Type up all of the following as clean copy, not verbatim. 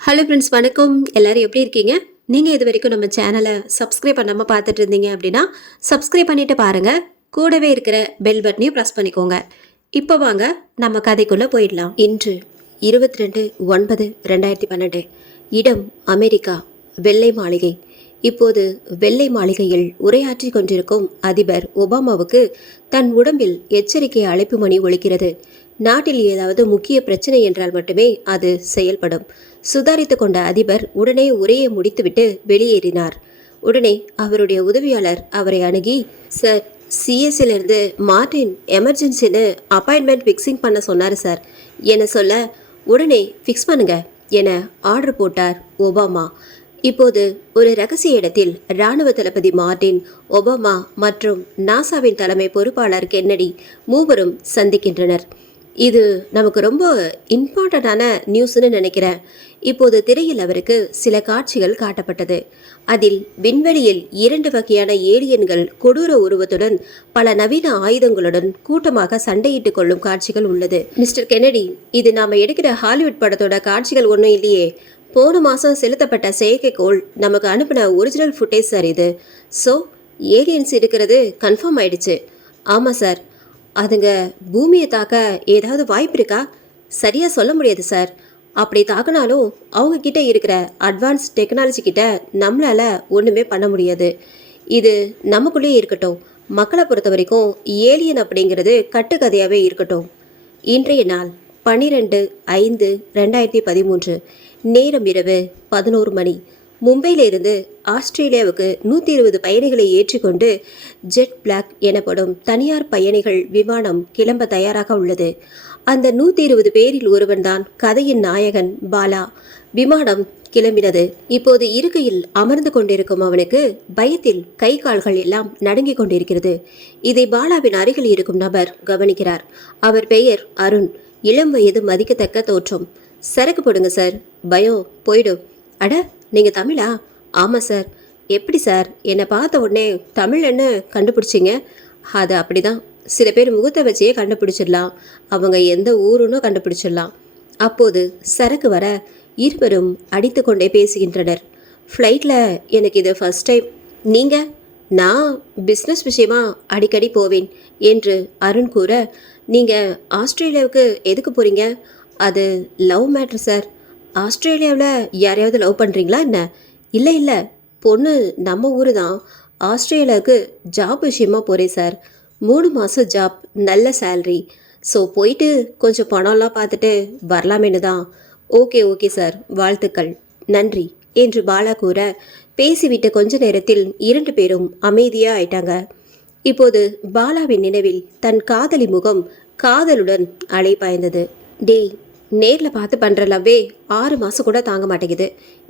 Hello friends, வணக்கம். எல்லாரும் எப்படி இருக்கீங்க? நீங்கள் இது வரைக்கும் நம்ம சேனலை சப்ஸ்கிரைப் பண்ணாமல் பார்த்துட்டு இருந்தீங்க அப்படின்னா சப்ஸ்கிரைப் பண்ணிட்டு பாருங்க. கூடவே இருக்கிற பெல் பட்டனையும் ப்ரெஸ் பண்ணிக்கோங்க. இப்போ வாங்க நம்ம கதைக்குள்ளே போயிடலாம். இன்று 22/9/2012. இடம் அமெரிக்கா, வெள்ளை மாளிகை. இப்போது வெள்ளை மாளிகையில் உரையாற்றி கொண்டிருக்கும் அதிபர் ஒபாமாவுக்கு தன் உடம்பில் எச்சரிக்கை அழைப்பு மணி ஒலிக்கிறது. நாட்டில் ஏதாவது முக்கிய பிரச்சனை என்றால் மட்டுமே அது செயல்படும். சுதாரித்து கொண்ட அதிபர் உடனே உரையை முடித்துவிட்டு வெளியேறினார். உடனே அவருடைய உதவியாளர் அவரை அணுகி, சார், சிஎஸ்சிலிருந்து மார்டின் எமர்ஜென்சின்னு அப்பாயின்மெண்ட் ஃபிக்ஸிங் பண்ண சொன்னார் சார் என சொல்ல, உடனே ஃபிக்ஸ் பண்ணுங்க என ஆர்டர் போட்டார் ஒபாமா. இப்போது ஒரு ரகசிய இடத்தில் இராணுவ தளபதி மார்டின், ஒபாமா மற்றும் நாசாவின் தலைமை பொறுப்பாளர் கென்னடி மூவரும் சந்திக்கின்றனர். இது நமக்கு ரொம்ப இம்பார்ட்டண்டான நியூஸ்னு நினைக்கிறேன். இப்போது திரையில் அவருக்கு சில காட்சிகள் காட்டப்பட்டது. அதில் விண்வெளியில் 2 வகையான ஏலியன்கள் கொடூர உருவத்துடன் பல நவீன ஆயுதங்களுடன் கூட்டமாக சண்டையிட்டுக் கொள்ளும் காட்சிகள் உள்ளது. மிஸ்டர் கென்னடி, இது நாம எடுக்கிற ஹாலிவுட் படத்தோட காட்சிகள் ஒன்றும் இல்லையே. போன மாதம் செலுத்தப்பட்ட செயற்கைக்கோள் நமக்கு அனுப்பின ஒரிஜினல் ஃபுட்டேஜ் சார் இது. ஸோ ஏலியன்ஸ் இருக்கிறது கன்ஃபார்ம் ஆயிடுச்சு. ஆமாம் சார். அதுங்க பூமியை தாக்க ஏதாவது வாய்ப்பு இருக்கா? சரியாக சொல்ல முடியாது சார். அப்படி தாக்கினாலும் அவங்க கிட்ட இருக்கிற அட்வான்ஸ் டெக்னாலஜி கிட்ட நம்மளால் ஒன்றுமே பண்ண முடியாது. இது நமக்குள்ளேயே இருக்கட்டும். மக்களை பொறுத்த வரைக்கும் ஏலியன் அப்படிங்கிறது கட்டுக்கதையாகவே இருக்கட்டும். இன்றைய நாள் 12/5/2013. நேரம் இரவு 11 மணி. மும்பையிலிருந்து ஆஸ்திரேலியாவுக்கு 120 பயணிகளை ஏற்றிக்கொண்டு ஜெட் பிளாக் எனப்படும் தனியார் பயணிகள் விமானம் கிளம்ப தயாராக உள்ளது. அந்த 120 பேரில் ஒருவன்தான் கதையின் நாயகன் பாலா. விமானம் கிளம்பினது. இப்போது இருக்கையில் அமர்ந்து கொண்டிருக்கும் அவனுக்கு பயத்தில் கை கால்கள் எல்லாம் நடுங்கிக் கொண்டிருக்கிறது. இதை பாலாவின் அருகில் இருக்கும் நபர் கவனிக்கிறார். அவர் பெயர் அருண். இளம் வயது, மதிக்கத்தக்க தோற்றம். சரக்கு போடுங்க சார், பயம் போயிடும். அட, நீங்கள் தமிழா? ஆமாம் சார். எப்படி சார் என்னை பார்த்த உடனே தமிழ்ன்னு கண்டுபிடிச்சிங்க? அது அப்படி தான். சில பேர் முகத்தை வச்சே கண்டுபிடிச்சிடலாம். அவங்க எந்த ஊருன்னு கண்டுபிடிச்சிடலாம். அப்போது சரக்கு வர இருவரும் அடித்து கொண்டே பேசுகின்றனர். ஃப்ளைட்டில் எனக்கு இது ஃபர்ஸ்ட் டைம். நீங்கள்? நான் பிஸ்னஸ் விஷயமா அடிக்கடி போவேன் என்று அருண் கூற, நீங்கள் ஆஸ்திரேலியாவுக்கு எதுக்கு போகிறீங்க? அது லவ் மேட்ரு சார். ஆஸ்திரேலியாவில் யாரையாவது லவ் பண்ணுறீங்களா என்ன? இல்லை இல்லை, பொண்ணு நம்ம ஊர் தான். ஆஸ்திரேலியாவுக்கு ஜாப் விஷயமா போகிறேன் சார். 3 மாதம் ஜாப், நல்ல சேல்ரி. ஸோ போயிட்டு கொஞ்சம் பணம்லாம் பார்த்துட்டு வரலாமேனு தான். ஓகே ஓகே சார், வாழ்த்துக்கள், நன்றி என்று பாலா கூற, பேசிவிட்ட கொஞ்ச நேரத்தில் 2 பேரும் அமைதியாக ஆயிட்டாங்க. இப்போது பாலாவின் நினைவில் தன் காதலி முகம் காதலுடன் அலைபாய்ந்தது. டேய், நேரில் பார்த்து பண்ணுற லவ்வே 6 மாதம் கூட தாங்க மாட்டேங்குது.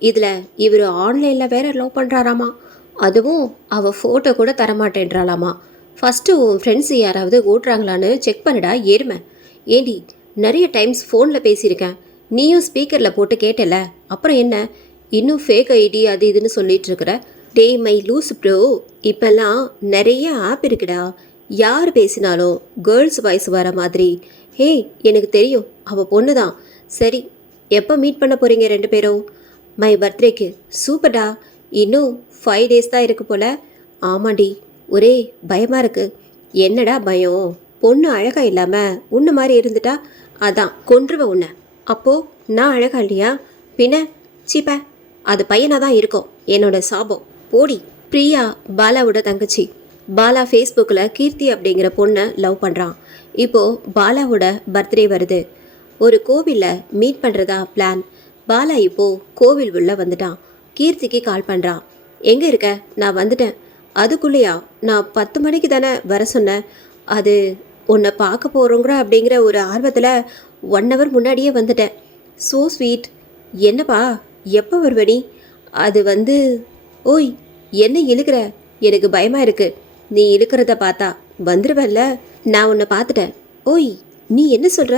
இதில் இவர் ஆன்லைனில் வேற லவ் பண்ணுறாராமா. அதுவும் அவள் ஃபோட்டோ கூட தரமாட்டேன்றாளாமா. ஃபஸ்ட்டு உன் ஃப்ரெண்ட்ஸ் யாராவது ஓட்டுறாங்களான்னு செக் பண்ணிடா எருமை. ஏண்டி, நிறைய டைம்ஸ் ஃபோனில் பேசியிருக்கேன். நீயும் ஸ்பீக்கரில் போட்டு கேட்டல, அப்புறம் என்ன இன்னும் ஃபேக் ஐடி அது இதுன்னு சொல்லிட்டு இருக்கிற? டே மை லூஸ் ப்ரோ, இப்போல்லாம் நிறைய ஆப் இருக்குடா. யார் பேசினாலும் கேர்ள்ஸ் வாய்ஸ் வர மாதிரி. ஹே, எனக்கு தெரியும், அவள் பொண்ணு தான். சரி, எப்போ மீட் பண்ண போகிறீங்க 2 பேரும்? மை பர்த்டேக்கு. சூப்பர்டா. இன்னும் 5 டேஸ் தான் இருக்கு போல. ஆமாண்டி, ஒரே பயமாக இருக்கு. என்னடா பயம்? பொண்ணு அழகா இல்லாமல் உன்ன மாதிரி இருந்துட்டா அதான் கொன்றுவேன் உன்னை. அப்போது நான் அழகா இல்லையா? பின்ன சீப்ப, அது பையனாக தான் இருக்கும். என்னோட சாபம். போடி. பிரியா பாலாவோட தங்கச்சி. பாலா ஃபேஸ்புக்கில் கீர்த்தி அப்படிங்கிற பொண்ணை லவ் பண்ணுறான். இப்போது பாலாவோட பர்த்டே வருது. ஒரு கோவிலில் மீட் பண்ணுறதா பிளான். பாலா இப்போது கோவில் உள்ள வந்துட்டான். கீர்த்திக்கு கால் பண்ணுறான். எங்கே இருக்க? நான் வந்துட்டேன். அதுக்குள்ளேயா? நான் 10 மணிக்கு தானே வர சொன்னேன். அது உன்னை பார்க்க போகிறோங்கிற அப்படிங்கிற ஒரு ஆர்வத்தில் 1 hour முன்னாடியே வந்துட்டேன். So sweet. என்னப்பா, எப்போ வருவ நீ? அது வந்து, ஓய், என்ன இழுக்கிற? எனக்கு பயமாக இருக்குது. நீ இழுக்கிறத பார்த்தா வந்துடுவல்ல. நான் உன்னை பார்த்துட்டேன். ஓய், நீ என்ன சொல்கிற?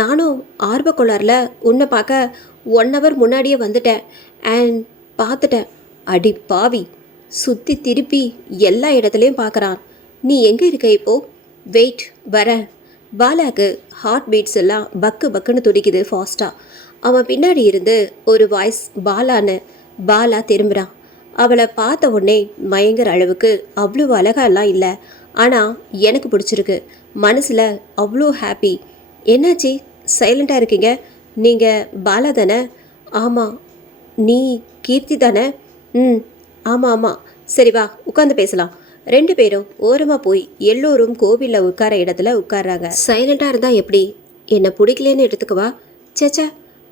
நானும் ஆர்வ கோளாறுல உன்னை பார்க்க 1 hour முன்னாடியே வந்துட்டேன் அண்ட் பார்த்துட்டேன். அடி பாவி, சுற்றி திருப்பி எல்லா இடத்துலையும் பார்க்குறான். நீ எங்கே இருக்க இப்போ? வெயிட், வர. பாலாக்கு ஹார்ட் பீட்ஸ் எல்லாம் பக்கு பக்குன்னு துடிக்குது ஃபாஸ்ட்டாக. அவன் பின்னாடி இருந்து ஒரு வாய்ஸ் பாலான்னு. பாலா திரும்புகிறான். அவளை பார்த்த உடனே மயங்குற அளவுக்கு அவ்வளோ அழகாலாம் இல்லை, ஆனால் எனக்கு பிடிச்சிருக்கு. மனசில் அவ்வளோ ஹாப்பி. என்னாச்சு சைலண்ட்டாக இருக்கீங்க? நீங்கள் பாலா தானே? ஆமாம். நீ கீர்த்தி தானே? ம், ஆமாம் ஆமாம். சரி வா உட்காந்து பேசலாம். ரெண்டு பேரும் ஓரமாக போய் எல்லோரும் கோவிலில் உட்கார இடத்துல உட்கார்றாங்க. சைலண்ட்டாக இருந்தால் எப்படி? என்னை பிடிக்கலன்னு எடுத்துக்கவா? சேச்சா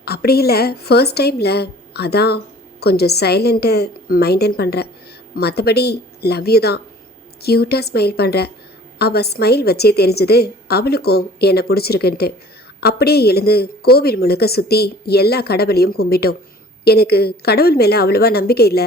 அப்படி இல்லை, ஃபர்ஸ்ட் டைமில் அதான் கொஞ்சம் சைலண்ட்டு மெயின்டைன் பண்ணுறேன். மற்றபடி லவ் யூ தான். க்யூட்டாக ஸ்மைல் பண்ணுற. அவள் ஸ்மைல் வச்சே தெரிஞ்சது அவளுக்கும் என்னை பிடிச்சிருக்குன்ட்டு. அப்படியே எழுந்து கோவில் முழுக்க சுற்றி எல்லா கடவுளையும் கும்பிட்டோம். எனக்கு கடவுள் மேலே அவ்வளோவா நம்பிக்கை இல்லை,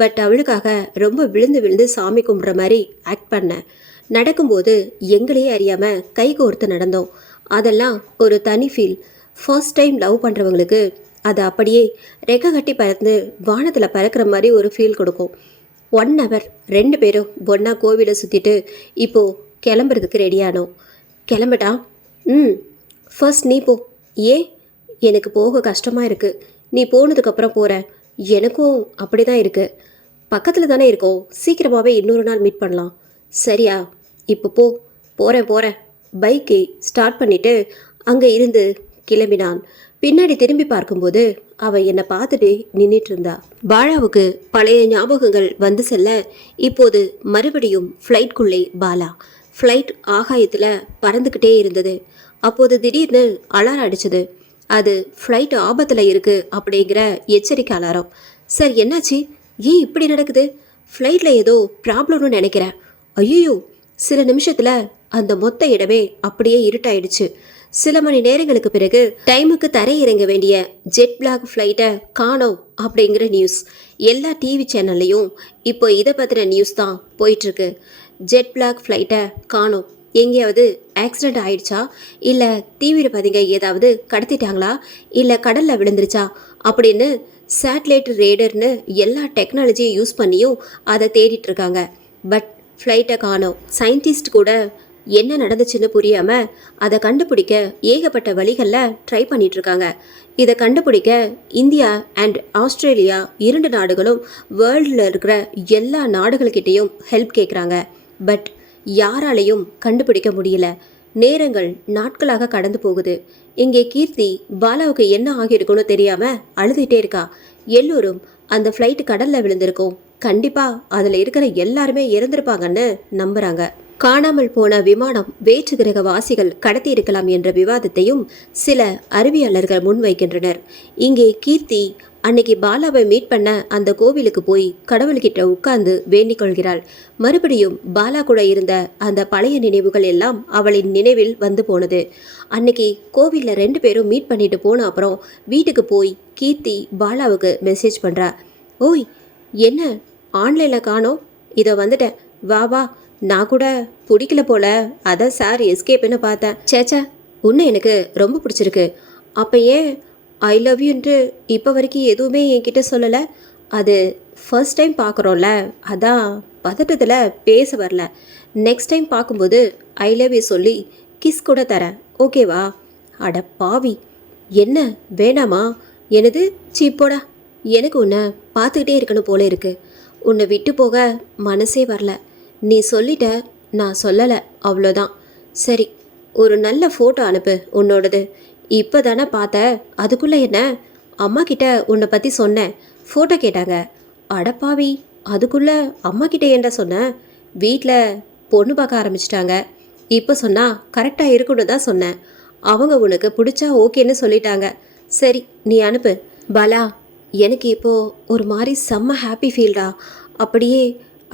பட் அவளுக்காக ரொம்ப விழுந்து விழுந்து சாமி கும்பிட்ற மாதிரி ஆக்ட் பண்ணேன். நடக்கும்போது எங்களையே அறியாமல் கை கோர்த்து நடந்தோம். அதெல்லாம் ஒரு தனி ஃபீல். ஃபர்ஸ்ட் டைம் லவ் பண்ணுறவங்களுக்கு அது அப்படியே ரெக்க கட்டி பறந்து வானத்தில் பறக்கிற மாதிரி ஒரு ஃபீல் கொடுக்கும். 1 hour ரெண்டு பேரும் ஒன்றா கோவிலை சுற்றிட்டு இப்போது கிளம்புறதுக்கு ரெடியானோம். கிளம்பட்டா? ம், ஃபர்ஸ்ட் நீ போ. ஏன்? எனக்கு போக கஷ்டமாக இருக்குது. நீ போனதுக்கப்புறம் போகிறேன். எனக்கும் அப்படி தான் இருக்குது. பக்கத்தில் தானே இருக்கோம், சீக்கிரமாகவே இன்னொரு நாள் மீட் பண்ணலாம். சரியா? இப்போ போ. போகிறேன். பைக்கை ஸ்டார்ட் பண்ணிவிட்டு அங்கே இருந்து கிளம்பினான். பின்னாடி திரும்பி பார்க்கும்போது அவள் என்னை பார்த்துட்டு நின்றுட்டு இருந்தா. பாலாவுக்கு பழைய ஞாபகங்கள் வந்து செல்ல இப்போது மறுபடியும் ஃப்ளைட்குள்ளே பாலா. ஃப்ளைட் ஆகாயத்தில் பறந்துக்கிட்டே இருந்தது. அப்போது திடீர்னு அலாரம் அடிச்சது. அது ஃப்ளைட் ஆபத்தில் இருக்குது அப்படிங்கிற எச்சரிக்கை அலாரம். சார் என்னாச்சு? ஏன் இப்படி நடக்குது? ஃப்ளைட்டில் ஏதோ ப்ராப்ளம்னு நினைக்கிறேன். ஐயோ! சில நிமிஷத்தில் அந்த மொத்த இடமே அப்படியே இருட்டாயிடுச்சு. சில மணி நேரங்களுக்கு பிறகு டைமுக்கு தரை இறங்க வேண்டிய ஜெட் பிளாக் ஃப்ளைட்டை காணோம் அப்படிங்கிற நியூஸ். எல்லா டிவி சேனல்லையும் இப்போ இதை பற்றின நியூஸ் தான் போயிட்டுருக்கு. ஜெட் பிளாக் ஃப்ளைட்டை காணோம். எங்கேயாவது ஆக்சிடெண்ட் ஆயிடுச்சா, இல்லை தீவிரவாதிங்க ஏதாவது கடத்திட்டாங்களா, இல்லை கடலில் விழுந்துருச்சா அப்படின்னு சேட்டலைட் ரேடர்னு எல்லா டெக்னாலஜியும் யூஸ் பண்ணியும் அதை தேடிட்டு இருக்காங்க. பட் ஃப்ளைட்டை காணோம். சயின்டிஸ்ட் கூட என்ன நடந்துச்சுன்னு புரியாமல் அதை கண்டுபிடிக்க ஏகப்பட்ட வழிகளில் ட்ரை பண்ணிகிட்ருக்காங்க. இதை கண்டுபிடிக்க இந்தியா அண்ட் ஆஸ்திரேலியா 2 நாடுகளும் வேர்ல்டில் இருக்கிற எல்லா நாடுகள்கிட்டையும் ஹெல்ப் கேட்குறாங்க. பட் யாராலையும் கண்டுபிடிக்க முடியல. நேரங்கள் நாட்களாக கடந்து போகுது. இங்கே கீர்த்தி பாலாவுக்கு என்ன ஆகியிருக்குன்னு தெரியாமல் அழுதுகிட்டே இருக்கா. எல்லோரும் அந்த ஃப்ளைட்டு கடலில் விழுந்திருக்கும், கண்டிப்பாக அதில் இருக்கிற எல்லாருமே இறந்திருப்பாங்கன்னு நம்புகிறாங்க. காணாமல் போன விமானம் வேற்று கிரக வாசிகள் கடத்தி இருக்கலாம் என்ற விவாதத்தையும் சில அறிவியலாளர்கள் முன்வைக்கின்றனர். இங்கே கீர்த்தி அன்னைக்கு பாலாவை மீட் பண்ண அந்த கோவிலுக்கு போய் கடவுள்கிட்ட உட்கார்ந்து வேண்டிக் கொள்கிறாள். மறுபடியும் பாலா கூட இருந்த அந்த பழைய நினைவுகள் எல்லாம் அவளின் நினைவில் வந்து போனது. அன்னைக்கு கோவிலில் 2 பேரும் மீட் பண்ணிட்டு போன அப்புறம் வீட்டுக்கு போய் கீர்த்தி பாலாவுக்கு மெசேஜ் பண்ணுறா. ஓய், என்ன ஆன்லைனில் காணோம்? இதோ வந்துட்டேன், வா வா. நான் கூட பிடிக்கல போல, அதான் சார் எஸ்கேப்னு பார்த்தேன். சேச்சா, உன்னை எனக்கு ரொம்ப பிடிச்சிருக்கு. அப்போ ஏன் ஐ லவ் யூன்ட்டு இப்போ வரைக்கும் எதுவுமே என்கிட்ட சொல்லலை? அது ஃபர்ஸ்ட் டைம் பார்க்குறோம்ல, அதான் பதட்டத்தில் பேச வரல. நெக்ஸ்ட் டைம் பார்க்கும்போது ஐ லவ் யூ சொல்லி கிஸ் கூட தரேன், ஓகேவா? அட பாவி, என்ன வேணாமா? எனது சீப்போடா. எனக்கு உன்னை பார்த்துக்கிட்டே இருக்கணும் போல இருக்கு. உன்னை விட்டு போக மனசே வரல. நீ சொல்லிட்ட, நான் சொல்லலை, அவ்வளோதான். சரி, ஒரு நல்ல ஃபோட்டோ அனுப்பு உன்னோடது. இப்போ தானே பார்த்த, அதுக்குள்ளே என்ன? அம்மா கிட்ட உன்னை பற்றி சொன்னேன், ஃபோட்டோ கேட்டாங்க. அடப்பாவி, அதுக்குள்ளே அம்மா கிட்ட ஏன்டா சொன்னேன்? வீட்டில் பொண்ணு பார்க்க ஆரம்பிச்சிட்டாங்க. இப்போ சொன்னால் கரெக்டாக இருக்குன்னு தான் சொன்னேன். அவங்க உனக்கு பிடிச்சா ஓகேன்னு சொல்லிட்டாங்க. சரி, நீ அனுப்பு. பாலா, எனக்கு இப்போது ஒரு மாதிரி செம்ம ஹாப்பி ஃபீல்டா. அப்படியே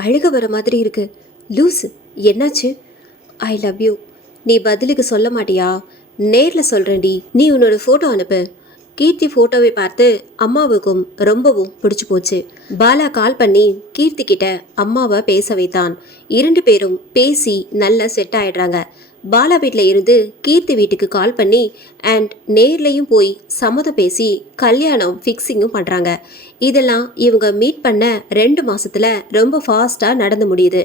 அழுக வர மாதிரி இருக்கு. லூஸ், என்னாச்சு? I love you. நீ பதிலுக்கு சொல்ல மாட்டியா? நேரில் சொல்கிறேன்டி. நீ உன்னோட ஃபோட்டோ அனுப்பு. கீர்த்தி ஃபோட்டோவை பார்த்து அம்மாவுக்கும் ரொம்பவும் பிடிச்சி போச்சு. பாலா கால் பண்ணி கீர்த்தி கிட்ட அம்மாவை பேச வைத்தான். 2 பேரும் பேசி நல்லா செட் ஆயிடுறாங்க. பாலா வீட்டில் இருந்து கீர்த்தி வீட்டுக்கு கால் பண்ணி அண்ட் நேர்லையும் போய் சம்மதம் பேசி கல்யாணம் ஃபிக்ஸிங்கும் பண்ணுறாங்க. இதெல்லாம் இவங்க மீட் பண்ண 2 மாதத்தில் ரொம்ப ஃபாஸ்ட்டாக நடந்து முடியுது.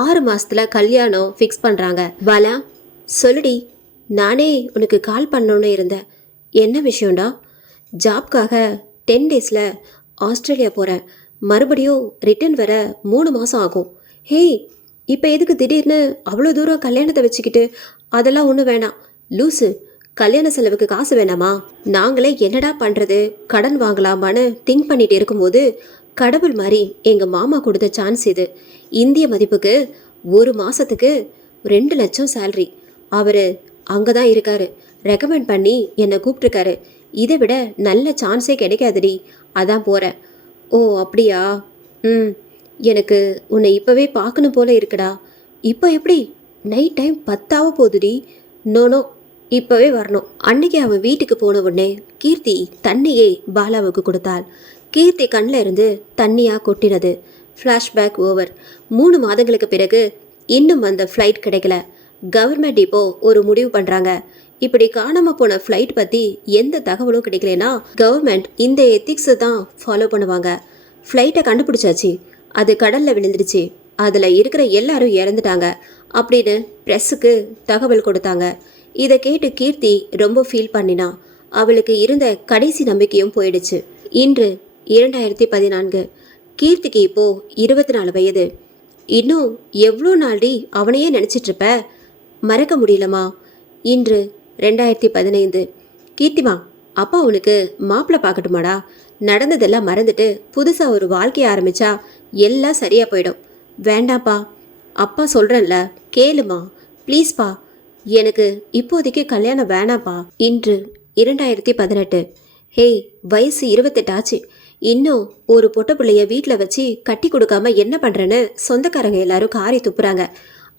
6 மாதத்தில் கல்யாணம் ஃபிக்ஸ் பண்ணுறாங்க. பாலா, சொல்லுடி. நானே உனக்கு கால் பண்ணணுன்னு இருந்தேன். என்ன விஷயம்டா? ஜாப்காக 10 டேஸில் ஆஸ்திரேலியா போகிறேன். மறுபடியும் ரிட்டர்ன் வர 3 மாதம் ஆகும். ஹேய், இப்போ எதுக்கு திடீர்னு அவ்வளோ தூரம் கல்யாணத்தை வச்சுக்கிட்டு? அதெல்லாம் ஒன்றும் வேணாம். லூசு, கல்யாண செலவுக்கு காசு வேணாமா? நாங்களே என்னடா பண்ணுறது, கடன் வாங்கலாமான்னு திங்க் பண்ணிட்டு இருக்கும்போது கடவுள் மாதிரி எங்கள் மாமா கொடுத்த சான்ஸ் இது. இந்திய மதிப்புக்கு 1 மாதத்துக்கு 2 லட்சம் சேல்ரி. அவர் அங்கே தான் இருக்காரு. ரெக்கமெண்ட் பண்ணி என்னை கூப்பிட்ருக்காரு. இதை விட நல்ல சான்ஸே கிடைக்காதுடி. அதான் போகிறேன். ஓ அப்படியா? ம், எனக்கு உன்னை இப்போவே பார்க்கணும் போல இருக்குடா. இப்போ எப்படி? Night time 10 போகுதுடி. நோ, இப்போவே வரணும். அன்னைக்கு அவன் வீட்டுக்கு போன உடனே கீர்த்தி தண்ணியே பாலாவுக்கு கொடுத்தாள். கீர்த்தி கண்ணில் இருந்து தண்ணியாக கொட்டினது. Flashback over. 3 மாதங்களுக்கு பிறகு இன்னும் அந்த ஃப்ளைட் கிடைக்கல. கவர்மெண்ட் இப்போ ஒரு முடிவு பண்ணுறாங்க. இப்படி காணாமல் போன ஃப்ளைட் பற்றி எந்த தகவலும் கிடைக்கலனா கவர்மெண்ட் இந்த எத்திக்ஸை தான் ஃபாலோ பண்ணுவாங்க. ஃப்ளைட்டை கண்டுபிடிச்சாச்சு. அது கடலில் விழுந்துடுச்சு. அதில் இருக்கிற எல்லாரும் இறந்துட்டாங்க அப்படின்னு ப்ரெஸ்ஸுக்கு தகவல் கொடுத்தாங்க. இதை கேட்டு கீர்த்தி ரொம்ப ஃபீல் பண்ணினா. அவளுக்கு இருந்த கடைசி நம்பிக்கையும் போயிடுச்சு. இன்று 2014. கீர்த்திக்கு இப்போது 24 வயது. இன்னும் எவ்வளோ நாள்டி அவனையே நினச்சிட்ருப்ப? மறக்க முடியலம்மா. இன்று 2015. கீர்த்திமா, அப்பா உனக்கு மாப்பிள்ளை பார்க்கட்டுமாடா? நடந்ததெல்லாம் மறந்துட்டு புதுசாக ஒரு வாழ்க்கையை ஆரம்பித்தா எல்லாம் சரியாக போயிடும். வேண்டாப்பா, அப்பா சொல்கிறேன்ல, கேளுமா ப்ளீஸ்ப்பா. எனக்கு இப்போதைக்கு கல்யாணம் வேணாப்பா. இன்று 2018. ஹேய், வயசு 28 ஆச்சு. இன்னும் ஒரு பொட்ட பிள்ளைய வீட்டில் வச்சு கட்டி கொடுக்காம என்ன பண்ணுறேன்னு சொந்தக்காரங்க எல்லாரும் காரி துப்புறாங்க.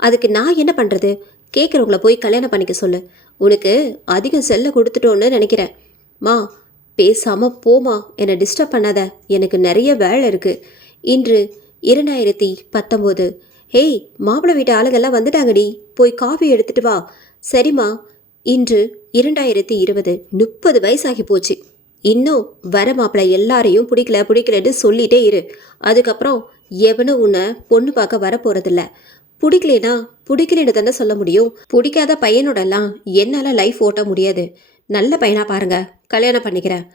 அதுக்கு நான் என்ன பண்ணுறது? கேட்குறவங்கள போய் கல்யாணம் பண்ணிக்க சொல்லு. உனக்கு அதிகம் செல்ல கொடுத்துட்டோன்னு நினைக்கிறேன். மா, பேசாமல் போமா, என்னை டிஸ்டர்ப் பண்ணாத. எனக்கு நிறைய வேலை இருக்குது. இன்று 2019. ஹேய், மாப்பிள்ளை வீட்டு ஆளுங்கெல்லாம் வந்துட்டாங்கடி, போய் காஃபி எடுத்துட்டு வா. சரிம்மா. இன்று 2020. 30 வயசாகி போச்சு. இன்னும் வர மாப்பிள்ளை எல்லாரையும் பிடிக்கலன்னு சொல்லிட்டே இரு. அதுக்கப்புறம் எவனும் உன்னை பொண்ணு பார்க்க வர போகிறதில்ல. பிடிக்கலன்னு தானே சொல்ல முடியும். பிடிக்காத பையனோடலாம் என்னால் லைஃப் ஓட்ட முடியாது. நல்ல பையனாக பாருங்க, கல்யாணம் பண்ணிக்கிறேன்.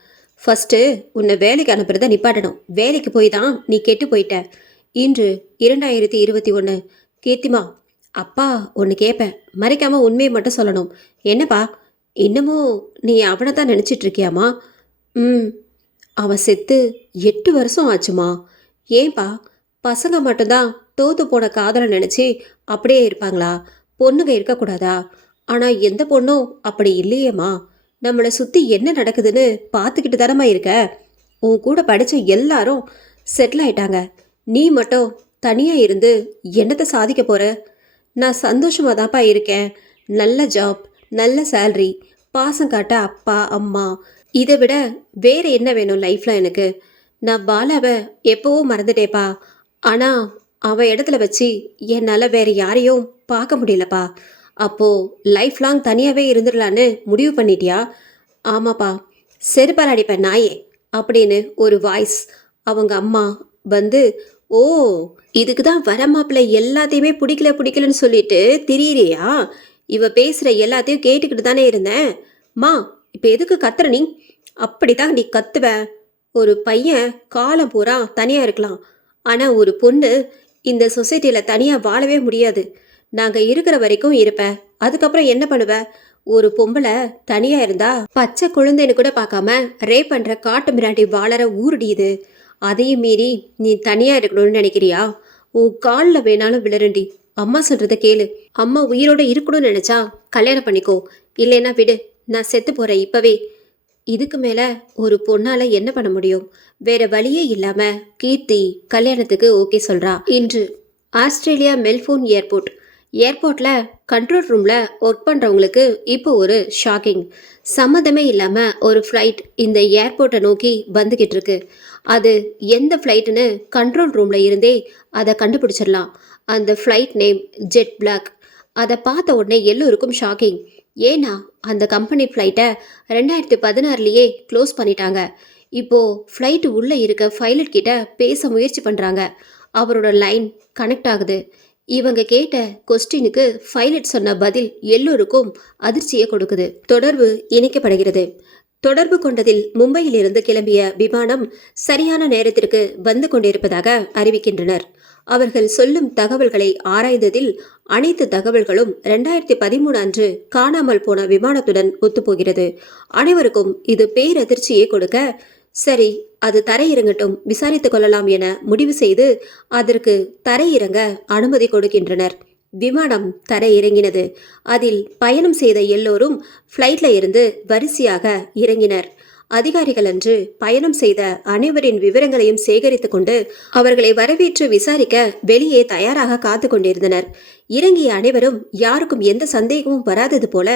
ஃபஸ்ட்டு உன்னை வேலைக்கு அனுப்புறத நிப்பாட்டணும். வேலைக்கு போய் தான் நீ கெட்டு போயிட்ட. இன்று 2021. கீர்த்திமா, அப்பா ஒன்று கேட்பேன், மறைக்காமல் உண்மையை மட்டும் சொல்லணும். என்னப்பா, இன்னமும் நீ அவனை தான் நினச்சிட்ருக்கியாம்மா? அவன் செத்து 8 வருஷம் ஆச்சுமா. ஏன்பா, பசங்க மட்டும்தான் தோத்து போன காதலை நினச்சி அப்படியே இருப்பாங்களா? பொண்ணுங்க இருக்கக்கூடாதா? ஆனால் எந்த பொண்ணும் அப்படி இல்லையேம்மா. நம்மளை சுற்றி என்ன நடக்குதுன்னு பார்த்துக்கிட்டு தானம்மா இருக்க. உன் கூட படித்த எல்லாரும் செட்டில் ஆயிட்டாங்க. நீ மட்டும் தனியாக இருந்து என்னத்தை சாதிக்க போகிற? நான் சந்தோஷமாக தான்ப்பா இருக்கேன். நல்ல ஜாப், நல்ல சேல்ரி, பாசம் காட்ட அப்பா அம்மா. இதை விட வேறு என்ன வேணும் லைஃப்பில் எனக்கு? நான் பாலாவை எப்போவோ மறந்துட்டேப்பா. ஆனால் அவன் இடத்துல வச்சு என்னால் வேறு யாரையும் பார்க்க முடியலப்பா. அப்போது லைஃப் லாங் தனியாகவே இருந்துடலான்னு முடிவு பண்ணிட்டியா? ஆமாப்பா. செருப்பால் அடிப்பேன் நாயே அப்படின்னு ஒரு வாய்ஸ். அவங்க அம்மா வந்து, ஓ, இதுக்கு தான் வர மாப்பிள்ளை எல்லாத்தையுமே பிடிக்கலன்னு சொல்லிட்டு திரியிறியா? இவ பேசுகிற எல்லாத்தையும் கேட்டுக்கிட்டு தானே இருந்தேன். மா, இப்போ எதுக்கு கத்துற நீ? அப்படி தான் நீ கத்துவ. ஒரு பையன் காலம் பூரா தனியாக இருக்கலாம். ஆனால் ஒரு பொண்ணு இந்த சொசைட்டியில் தனியாக வாழவே முடியாது. நாங்கள் இருக்கிற வரைக்கும் இருப்பேன். அதுக்கப்புறம் என்ன பண்ணுவ? ஒரு பொம்பளை தனியாக இருந்தா பச்சை குழந்தைன்னு கூட பார்க்காம ரேப் பண்ணுற காட்டு மிராண்டி வாழற ஊருடியுது. அதையும் மீறி நீ தனியாக இருக்கணும்னு நினைக்கிறியா? உன் காலில் வேணாலும் விழறண்டி. அம்மா சொல்கிறத கேளு. அம்மா உயிரோடு இருக்கணும்னு நினச்சா கல்யாணம் பண்ணிக்கோ. இல்லைன்னா விடு, நான் செத்து போகிறேன் இப்போவே. இதுக்கு மேலே ஒரு பொண்ணால் என்ன பண்ண முடியும்? வேற வழியே இல்லாமல் கீர்த்தி கல்யாணத்துக்கு ஓகே சொல்கிறா. இன்று ஆஸ்திரேலியா மெல்போர்ன் ஏர்போர்ட்டில் கண்ட்ரோல் ரூமில் ஒர்க் பண்ணுறவங்களுக்கு இப்போ ஒரு ஷாக்கிங். சம்மந்தமே இல்லாமல் ஒரு ஃப்ளைட் இந்த ஏர்போர்ட்டை நோக்கி வந்துக்கிட்டு இருக்கு. அது எந்த ஃப்ளைட்டுன்னு கண்ட்ரோல் ரூமில் இருந்தே அதை கண்டுபிடிச்சிடலாம். அந்த ஃப்ளைட் நேம் ஜெட் பிளாக். அதை பார்த்த உடனே எல்லோருக்கும் ஷாக்கிங். ஏன்னா அந்த கம்பெனி ஃப்ளைட்டை 2016 க்ளோஸ் பண்ணிட்டாங்க. இப்போது ஃப்ளைட்டு உள்ளே இருக்க பைலட் கிட்ட பேச முயற்சி பண்ணுறாங்க. அவரோட லைன் கனெக்ட் ஆகுது. இவங்க கேட்ட கொஸ்டினுக்கு பைலட் சொன்ன பதில் எல்லோருக்கும் அதிர்ச்சியை கொடுக்குது. தொடர்பு இணைக்கப்படுகிறது. தொடர்பு கொண்டதில் மும்பையிலிருந்து கிளம்பிய விமானம் சரியான நேரத்திற்கு வந்து கொண்டிருப்பதாக அறிவிக்கின்றனர். அவர்கள் சொல்லும் தகவல்களை ஆராய்ந்ததில் அனைத்து தகவல்களும் 2013 அன்று காணாமல் போன விமானத்துடன் ஒத்துப்போகிறது. அனைவருக்கும் இது பேரதிர்ச்சியை கொடுக்க, சரி அது தரையிறங்கட்டும், விசாரித்துக் கொள்ளலாம் என முடிவு செய்து அதற்கு தரையிறங்க அனுமதி கொடுக்கின்றனர். விமானம் தரையிறங்கினது. அதில் பயணம் செய்த எல்லோரும் ஃப்ளைட்ல இருந்து வரிசையாக இறங்கினர். அதிகாரிகள் அன்று பயணம் செய்த அனைவரின் விவரங்களையும் சேகரித்துக் கொண்டு அவர்களை வரவேற்று விசாரிக்க வெளியே தயாராக காத்து கொண்டிருந்தனர். இறங்கிய அனைவரும் யாருக்கும் எந்த சந்தேகமும் வராதது போல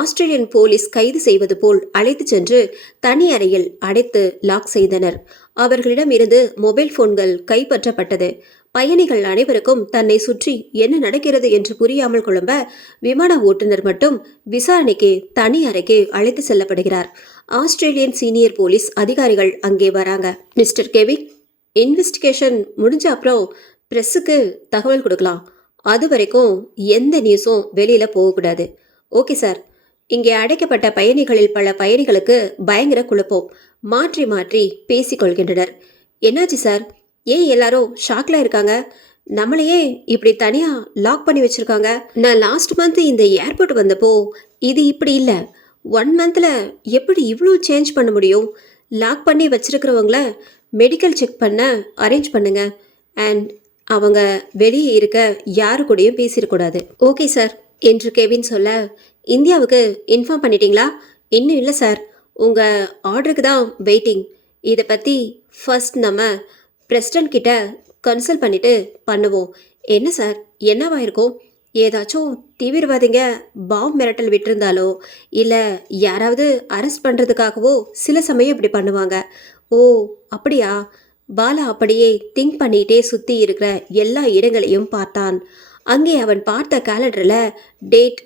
ஆஸ்திரேலியன் போலீஸ் கைது செய்வது போல் அழைத்து சென்று தனி அறையில் அடைத்து லாக் செய்தனர். அவர்களிடம் இருந்து மொபைல் போன்கள் கைப்பற்றப்பட்டது. பயணிகள் அனைவருக்கும் தன்னை சுற்றி என்ன நடக்கிறது என்று புரியாமல் குழம்ப விமான ஓட்டுநர் மட்டும் விசாரணைக்கு தனி அறைக்கு அழைத்து செல்லப்படுகிறார். ஆஸ்திரேலியன் சீனியர் போலீஸ் அதிகாரிகள் அங்கே வராங்க. மிஸ்டர் கெவின், இன்வெஸ்டிகேஷன் முடிஞ்ச அப்புறம் பிரஸுக்கு தகவல் கொடுக்கலாம். அது வரைக்கும் எந்த நியூஸும் வெளியில போகக்கூடாது. Okay sir. இங்கே அடைக்கப்பட்ட பயணிகளில் பல பயணிகளுக்கு பயங்கர குழப்பம். மாற்றி மாற்றி பேசிக்கொள்கின்றனர். என்னாச்சு சார்? ஏன் எல்லாரும் ஷாக்ல இருக்காங்க? நம்மளையே இப்படி தனியா லாக் பண்ணி வச்சிருக்காங்க. நான் லாஸ்ட் மந்த் இந்த ஏர்போர்ட் வந்தப்போ இது இப்படி இல்லை. 1 மந்த்ல எப்படி இவ்வளோ சேஞ்ச் பண்ண முடியும்? லாக் பண்ணி வச்சிருக்கிறவங்கள மெடிக்கல் செக் பண்ண அரேஞ்ச் பண்ணுங்க. அண்ட் அவங்க வெளியே இருக்க யாரு கூடயும் பேசிடக்கூடாது. ஓகே சார் என்று கெவின் சொல்ல, இந்தியாவுக்கு இன்ஃபார்ம் பண்ணிட்டீங்களா? இன்னும் இல்லை சார். உங்கள் ஆர்டருக்கு தான் வெயிட்டிங். இதை பற்றி ஃபர்ஸ்ட் நம்ம பிரசிடென்ட் கிட்ட கன்சல்ட் பண்ணிட்டு பண்ணுவோம். என்ன சார், என்னவா இருக்கும்? ஏதாச்சும் தீவிரவாதிங்க பாம் மிரட்டல் விட்டிருந்தாலோ இல்லை யாராவது அரெஸ்ட் பண்ணுறதுக்காகவோ சில சமயம் இப்படி பண்ணுவாங்க. ஓ அப்படியா? பாலா அப்படியே திங்க் பண்ணிகிட்டே சுற்றி இருக்கிற எல்லா இடங்களையும் பார்த்தான். அங்கே அவன் பார்த்த கேலண்டரில் டேட்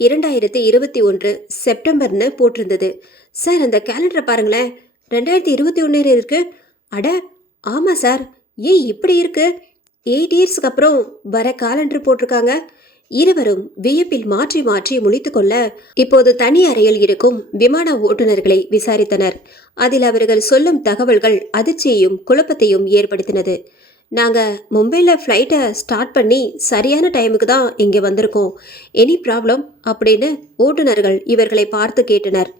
2021 செப்டம்பர்னு போட்டிருந்தது. சார், அந்த கேலண்டரை பாருங்களேன், 2021 இருக்கு. அட ஆமாம் சார், ஏன் இப்படி இருக்கு? 8 இயர்ஸ்க்கு அப்புறம் வர காலண்டர் போட்டிருக்காங்க. இருவரும் வியப்பில் மாற்றி மாற்றி முழித்துக்கொள்ள இப்போது தனி அறையில் இருக்கும் விமான ஓட்டுநர்களை விசாரித்தனர். அதில் அவர்கள் சொல்லும் தகவல்கள் அதிர்ச்சியையும் குழப்பத்தையும் ஏற்படுத்தினது. நாங்கள் மும்பையில் ஃப்ளைட்டை ஸ்டார்ட் பண்ணி சரியான டைமுக்கு தான் இங்கே வந்திருக்கோம். எனி ப்ராப்ளம் அப்படின்னு ஓட்டுநர்கள் இவர்களை பார்த்து கேட்டனர்.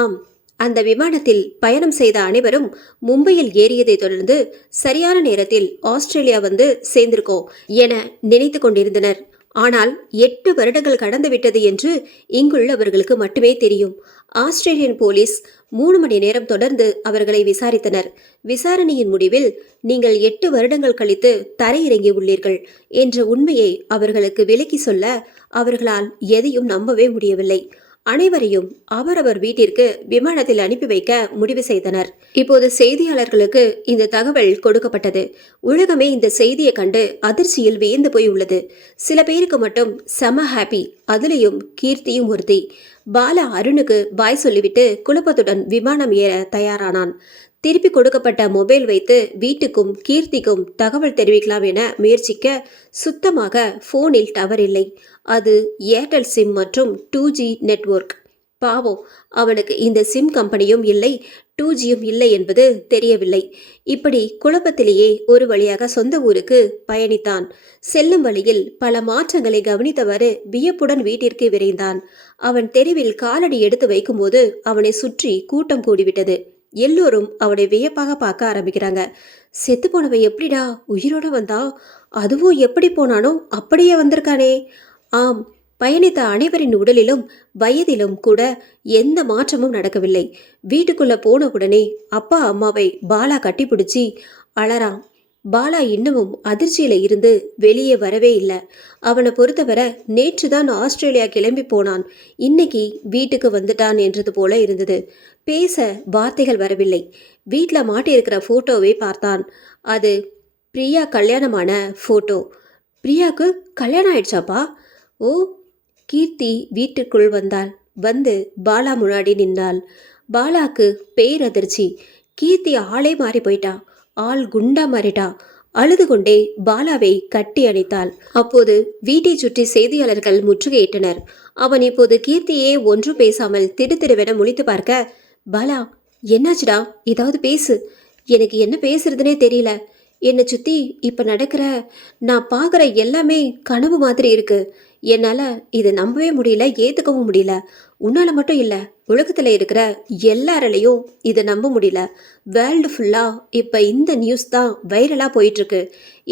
ஆம், அந்த விமானத்தில் பயணம் செய்த அனைவரும் மும்பையில் ஏறியதை தொடர்ந்து சரியான நேரத்தில் ஆஸ்திரேலியா வந்து சேர்ந்திருக்கோம் என நினைத்து கொண்டிருந்தனர். ஆனால் 8 வருடங்கள் கடந்துவிட்டது என்று இங்குள்ளவர்களுக்கு மட்டுமே தெரியும். ஆஸ்திரேலியன் போலீஸ் 3 மணி நேரம் தொடர்ந்து அவர்களை விசாரித்தனர். விசாரணையின் முடிவில் நீங்கள் 8 வருடங்கள் கழித்து தரையிறங்கி உள்ளீர்கள் என்ற உண்மையை அவர்களுக்கு விளக்கி சொல்ல அவர்களால் எதையும் நம்பவே முடியவில்லை. அனைவரையும் அவரவர் வீட்டிற்கு விமானத்தில் அனுப்பி வைக்க முடிவு செய்தனர். இப்போது செய்தியாளர்களுக்கு இந்த தகவல் கொடுக்கப்பட்டது. உலகமே இந்த செய்தியை கண்டு அதிர்ச்சியில் வியந்து போய் உள்ளது. சில பேருக்கு மட்டும் செம ஹாப்பி. அதுலேயும் கீர்த்தியும் ஒருத்தி. பாலா அருணுக்கு பாய் சொல்லிவிட்டு குழப்பத்துடன் விமானம் ஏற தயாரானான். திருப்பி கொடுக்கப்பட்ட மொபைல் வைத்து வீட்டுக்கும் கீர்த்திக்கும் தகவல் தெரிவிக்கலாம் என முயற்சிக்க சுத்தமாக போனில் டவர் இல்லை. அது ஏர்டெல் சிம் மற்றும் 2G நெட்வொர்க். பாவம், அவனுக்கு இந்த சிம் கம்பெனியும் இல்லை, 2Gயும் இல்லை என்பது தெரியவில்லை. இப்படி குழப்பத்திலேயே ஒரு வழியாக சொந்த ஊருக்கு பயணித்தான். செல்லும் வழியில் பல மாற்றங்களை கவனித்தவாறு வியப்புடன் வீட்டிற்கு விரைந்தான். அவன் தெருவில் காலடி எடுத்து வைக்கும்போது அவனை சுற்றி கூட்டம் கூடிவிட்டது. எல்லோரும் அவனை வியப்பாக பார்க்க ஆரம்பிக்கிறாங்க. செத்து போனவன் எப்படிடா உயிரோட வந்தா? அதுவும் எப்படி போனானோ அப்படியே வந்திருக்கானே. ஆம், பயணித்த அனைவரின் உடலிலும் வயதிலும் கூட எந்த மாற்றமும் நடக்கவில்லை. வீட்டுக்குள்ள போன உடனே அப்பா அம்மாவை பாலா கட்டிப்பிடிச்சி அழறான். பாலா இன்னமும் அதிர்ச்சியில இருந்து வெளியே வரவே இல்லை. அவனை பொறுத்தவரை நேற்று தான் ஆஸ்திரேலியா கிளம்பி போனான், இன்னைக்கு வீட்டுக்கு வந்துட்டான் என்றது போல இருந்தது. பேச வார்த்தைகள் வரவில்லை. வீட்டில் மாட்டியிருக்கிற ஃபோட்டோவை பார்த்தான். அது பிரியா கல்யாணமான ஃபோட்டோ. பிரியாவுக்கு கல்யாணம் ஆயிடுச்சாப்பா? ஓ. கீர்த்தி வீட்டுக்குள் வந்தாள். வந்து பாலா முன்னாடி நின்றாள். பாலாக்கு பேரதிர்ச்சி. கீர்த்தி ஆளே மாறி போயிட்டா. ஆள் குண்டா மாறிட்டா. அழுது கொண்டே பாலாவை கட்டி அணைத்தாள். அப்போது வீட்டை சுற்றி செய்தியாளர்கள் முற்றுகையிட்டனர். அவன் இப்போது கீர்த்தியே ஒன்றும் பேசாமல் திடுதிடுவென முழித்து பார்க்க, பாலா, என்னாச்சுடா? ஏதாவது பேசு. எனக்கு என்ன பேசுறதுனே தெரியல. என்னை சுத்தி இப்ப நடக்கிற, நான் பார்க்குற எல்லாமே கனவு மாதிரி இருக்கு. என்னால இதை நம்பவே முடியல, ஏத்துக்கவும் முடியல. உன்னால மட்டும் இல்ல, உலகத்துல இருக்கிற எல்லாராலையும் இதை நம்ப முடியல. வேர்ல்டு ஃபுல்லா இப்ப இந்த நியூஸ் தான் வைரலா போயிட்டு இருக்கு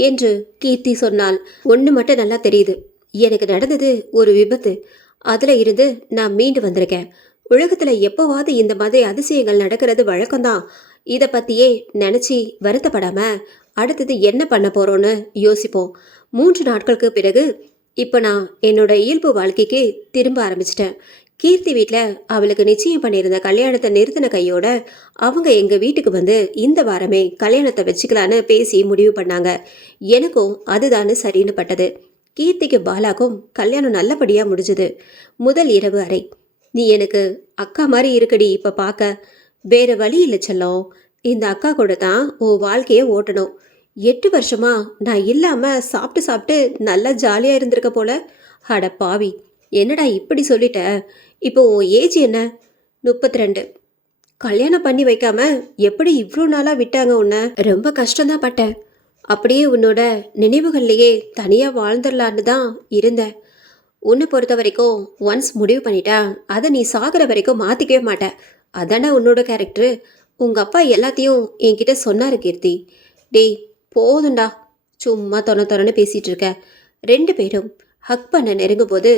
என்று கீர்த்தி சொன்னாள். ஒன்று மட்டும் நல்லா தெரியுது, எனக்கு நடந்தது ஒரு விபத்து. அதுல இருந்து நான் மீண்டு வந்திருக்கேன். உலகத்துல எப்போவாவது இந்த மாதிரி அதிசயங்கள் நடக்கிறது வழக்கம்தான். இதை பத்தியே நினைச்சி வருத்தப்படாம அடுத்தது என்ன பண்ண போறோன்னு யோசிப்போம். 3 நாட்களுக்கு பிறகு இப்போ நான் என்னோட இயல்பு வாழ்க்கைக்கு திரும்ப ஆரம்பிச்சிட்டேன். கீர்த்தி வீட்டில் அவளுக்கு நிச்சயம் பண்ணியிருந்த கல்யாணத்தை நிறுத்தின கையோட அவங்க எங்கள் வீட்டுக்கு வந்து இந்த வாரமே கல்யாணத்தை வச்சுக்கலான்னு பேசி முடிவு பண்ணாங்க. எனக்கும் அதுதான்னு சரின்னு பட்டது. கீர்த்திக்கு பாலாக்கும் கல்யாணம் நல்லபடியாக முடிஞ்சுது. முதல் இரவு அறை. நீ எனக்கு அக்கா மாதிரி இருக்கடி இப்போ பார்க்க. வேற வழி இல்லை செல்லம். இந்த அக்கா கூட தான் உன் வாழ்க்கையை ஓட்டணும். 8 வருஷமா நான் இல்லாம சாப்பிட்டு சாப்பிட்டு நல்லா ஜாலியா இருந்திருக்க போல. அட பாவி, என்னடா இப்படி சொல்லிட்ட? இப்போ உன் ஏஜ் என்ன? 32. கல்யாணம் பண்ணி வைக்காம எப்படி இவ்வளோ நாளா விட்டாங்க உன்னை? ரொம்ப கஷ்டம்தான் பட்டேன். அப்படியே உன்னோட நினைவுகள்லையே தனியா வாழ்ந்துடலான்னு தான் இருந்தேன். உன்னை பொறுத்த வரைக்கும் ஒன்ஸ் முடிவு பண்ணிட்டா அதை நீ சாகிற வரைக்கும் மாத்திக்கவே மாட்டேன். அதானே உன்னோட கேரக்டர். உங்க அப்பா எல்லாத்தையும் என்கிட்ட சொன்னாரு கீர்த்தி. டேய், போதுண்டா, சும்மா தொண பேசிட்டு இருக்க. 2 பேரும் ஹக் பண்ண நெருங்கும் போது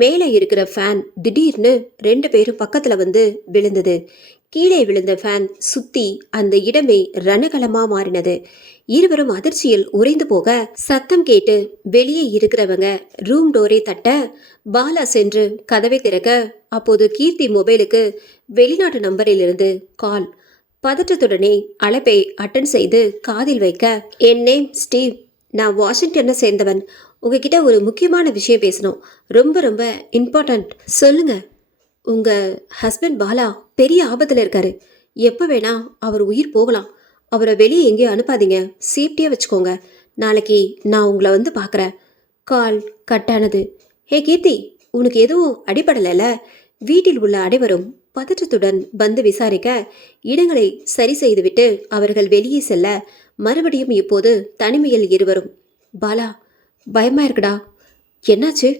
மேலே இருக்கிற ஃபேன் திடீர்னு 2 பேரும் பக்கத்துல வந்து விழுந்தது. கீழே விழுந்த ஃபேன் சுத்தி அந்த இடமே ரணகலமா மாறினது. இருவரும் அதிர்ச்சியில் உறைந்து போக சத்தம் கேட்டு வெளியே இருக்கிறவங்க ரூம் டோரை தட்ட பாலா சென்று கதவை திறக்க அப்போது கீர்த்தி மொபைலுக்கு வெளிநாட்டு நம்பரிலிருந்து கால். பதற்றத்துடனே அழைப்பை அட்டன் செய்து காதில் வைக்க, என் நேம் ஸ்டீவ், நான் வாஷிங்டனை சேர்ந்தவன். உங்ககிட்ட ஒரு முக்கியமான விஷயம் பேசணும். ரொம்ப ரொம்ப இம்பார்ட்டண்ட். சொல்லுங்க. உங்க ஹஸ்பண்ட் பாலா பெரிய ஆபத்தில் இருக்காரு. எப்போ வேணா அவர் உயிர் போகலாம். அவரை வெளியே எங்கேயும் அனுப்பாதீங்க. சேஃப்டியாக வச்சுக்கோங்க. நாளைக்கு நான் உங்களை வந்து பார்க்குறேன். கால் கட்டானது. ஹே கீர்த்தி, உனக்கு எதுவும் அடிபடலைல? வீட்டில் உள்ள அனைவரும் பதற்றத்துடன் வந்து விசாரிக்க இடங்களை சரி செய்துவிட்டு அவர்கள் வெளியே செல்ல மறுபடியும் இப்போது தனிமையில் இருவரும். பாலா, பயமா இருக்குடா. என்னாச்சு?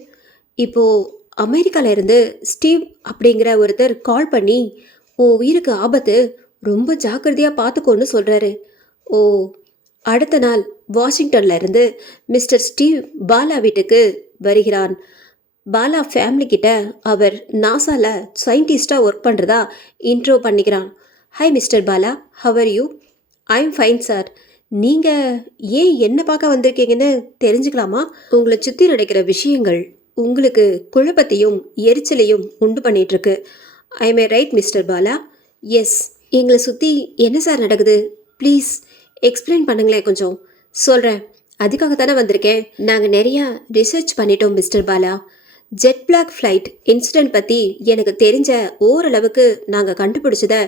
இப்போ அமெரிக்கால இருந்து ஸ்டீவ் அப்படிங்கிற ஒருத்தர் கால் பண்ணி ஓ உயிருக்கு ஆபத்து, ரொம்ப ஜாக்கிரதையா பார்த்துக்கோன்னு சொல்றாரு. ஓ, அடுத்த நாள் வாஷிங்டன்ல இருந்து மிஸ்டர் ஸ்டீவ் பாலா வீட்டுக்கு வருகிறான். பாலா ஃபேமிலி கிட்ட அவர் நாசால சயின்டிஸ்டாக ஒர்க் பண்ணுறதா இன்ட்ரோ பண்ணிக்கிறான். Hi mister Bala, how are you? I am fine sir. நீங்கள் ஏன் என்ன பார்க்க வந்திருக்கீங்கன்னு தெரிஞ்சுக்கலாமா? உங்களை சுற்றி நடக்கிற விஷயங்கள் உங்களுக்கு குழப்பத்தையும் எரிச்சலையும் உண்டு பண்ணிகிட்ருக்கு. ஐ மே ரைட் மிஸ்டர் பாலா? எஸ். எங்களை சுற்றி என்ன சார் நடக்குது? ப்ளீஸ் எக்ஸ்பிளைன் பண்ணுங்களேன் கொஞ்சம். சொல்கிறேன், அதுக்காக தானே வந்திருக்கேன். நாங்கள் நிறையா ரிசர்ச் பண்ணிட்டோம் mister Bala. Jet black flight incident பற்றி எனக்கு தெரிஞ்ச ஓரளவுக்கு நாங்கள் கண்டுபிடிச்சதை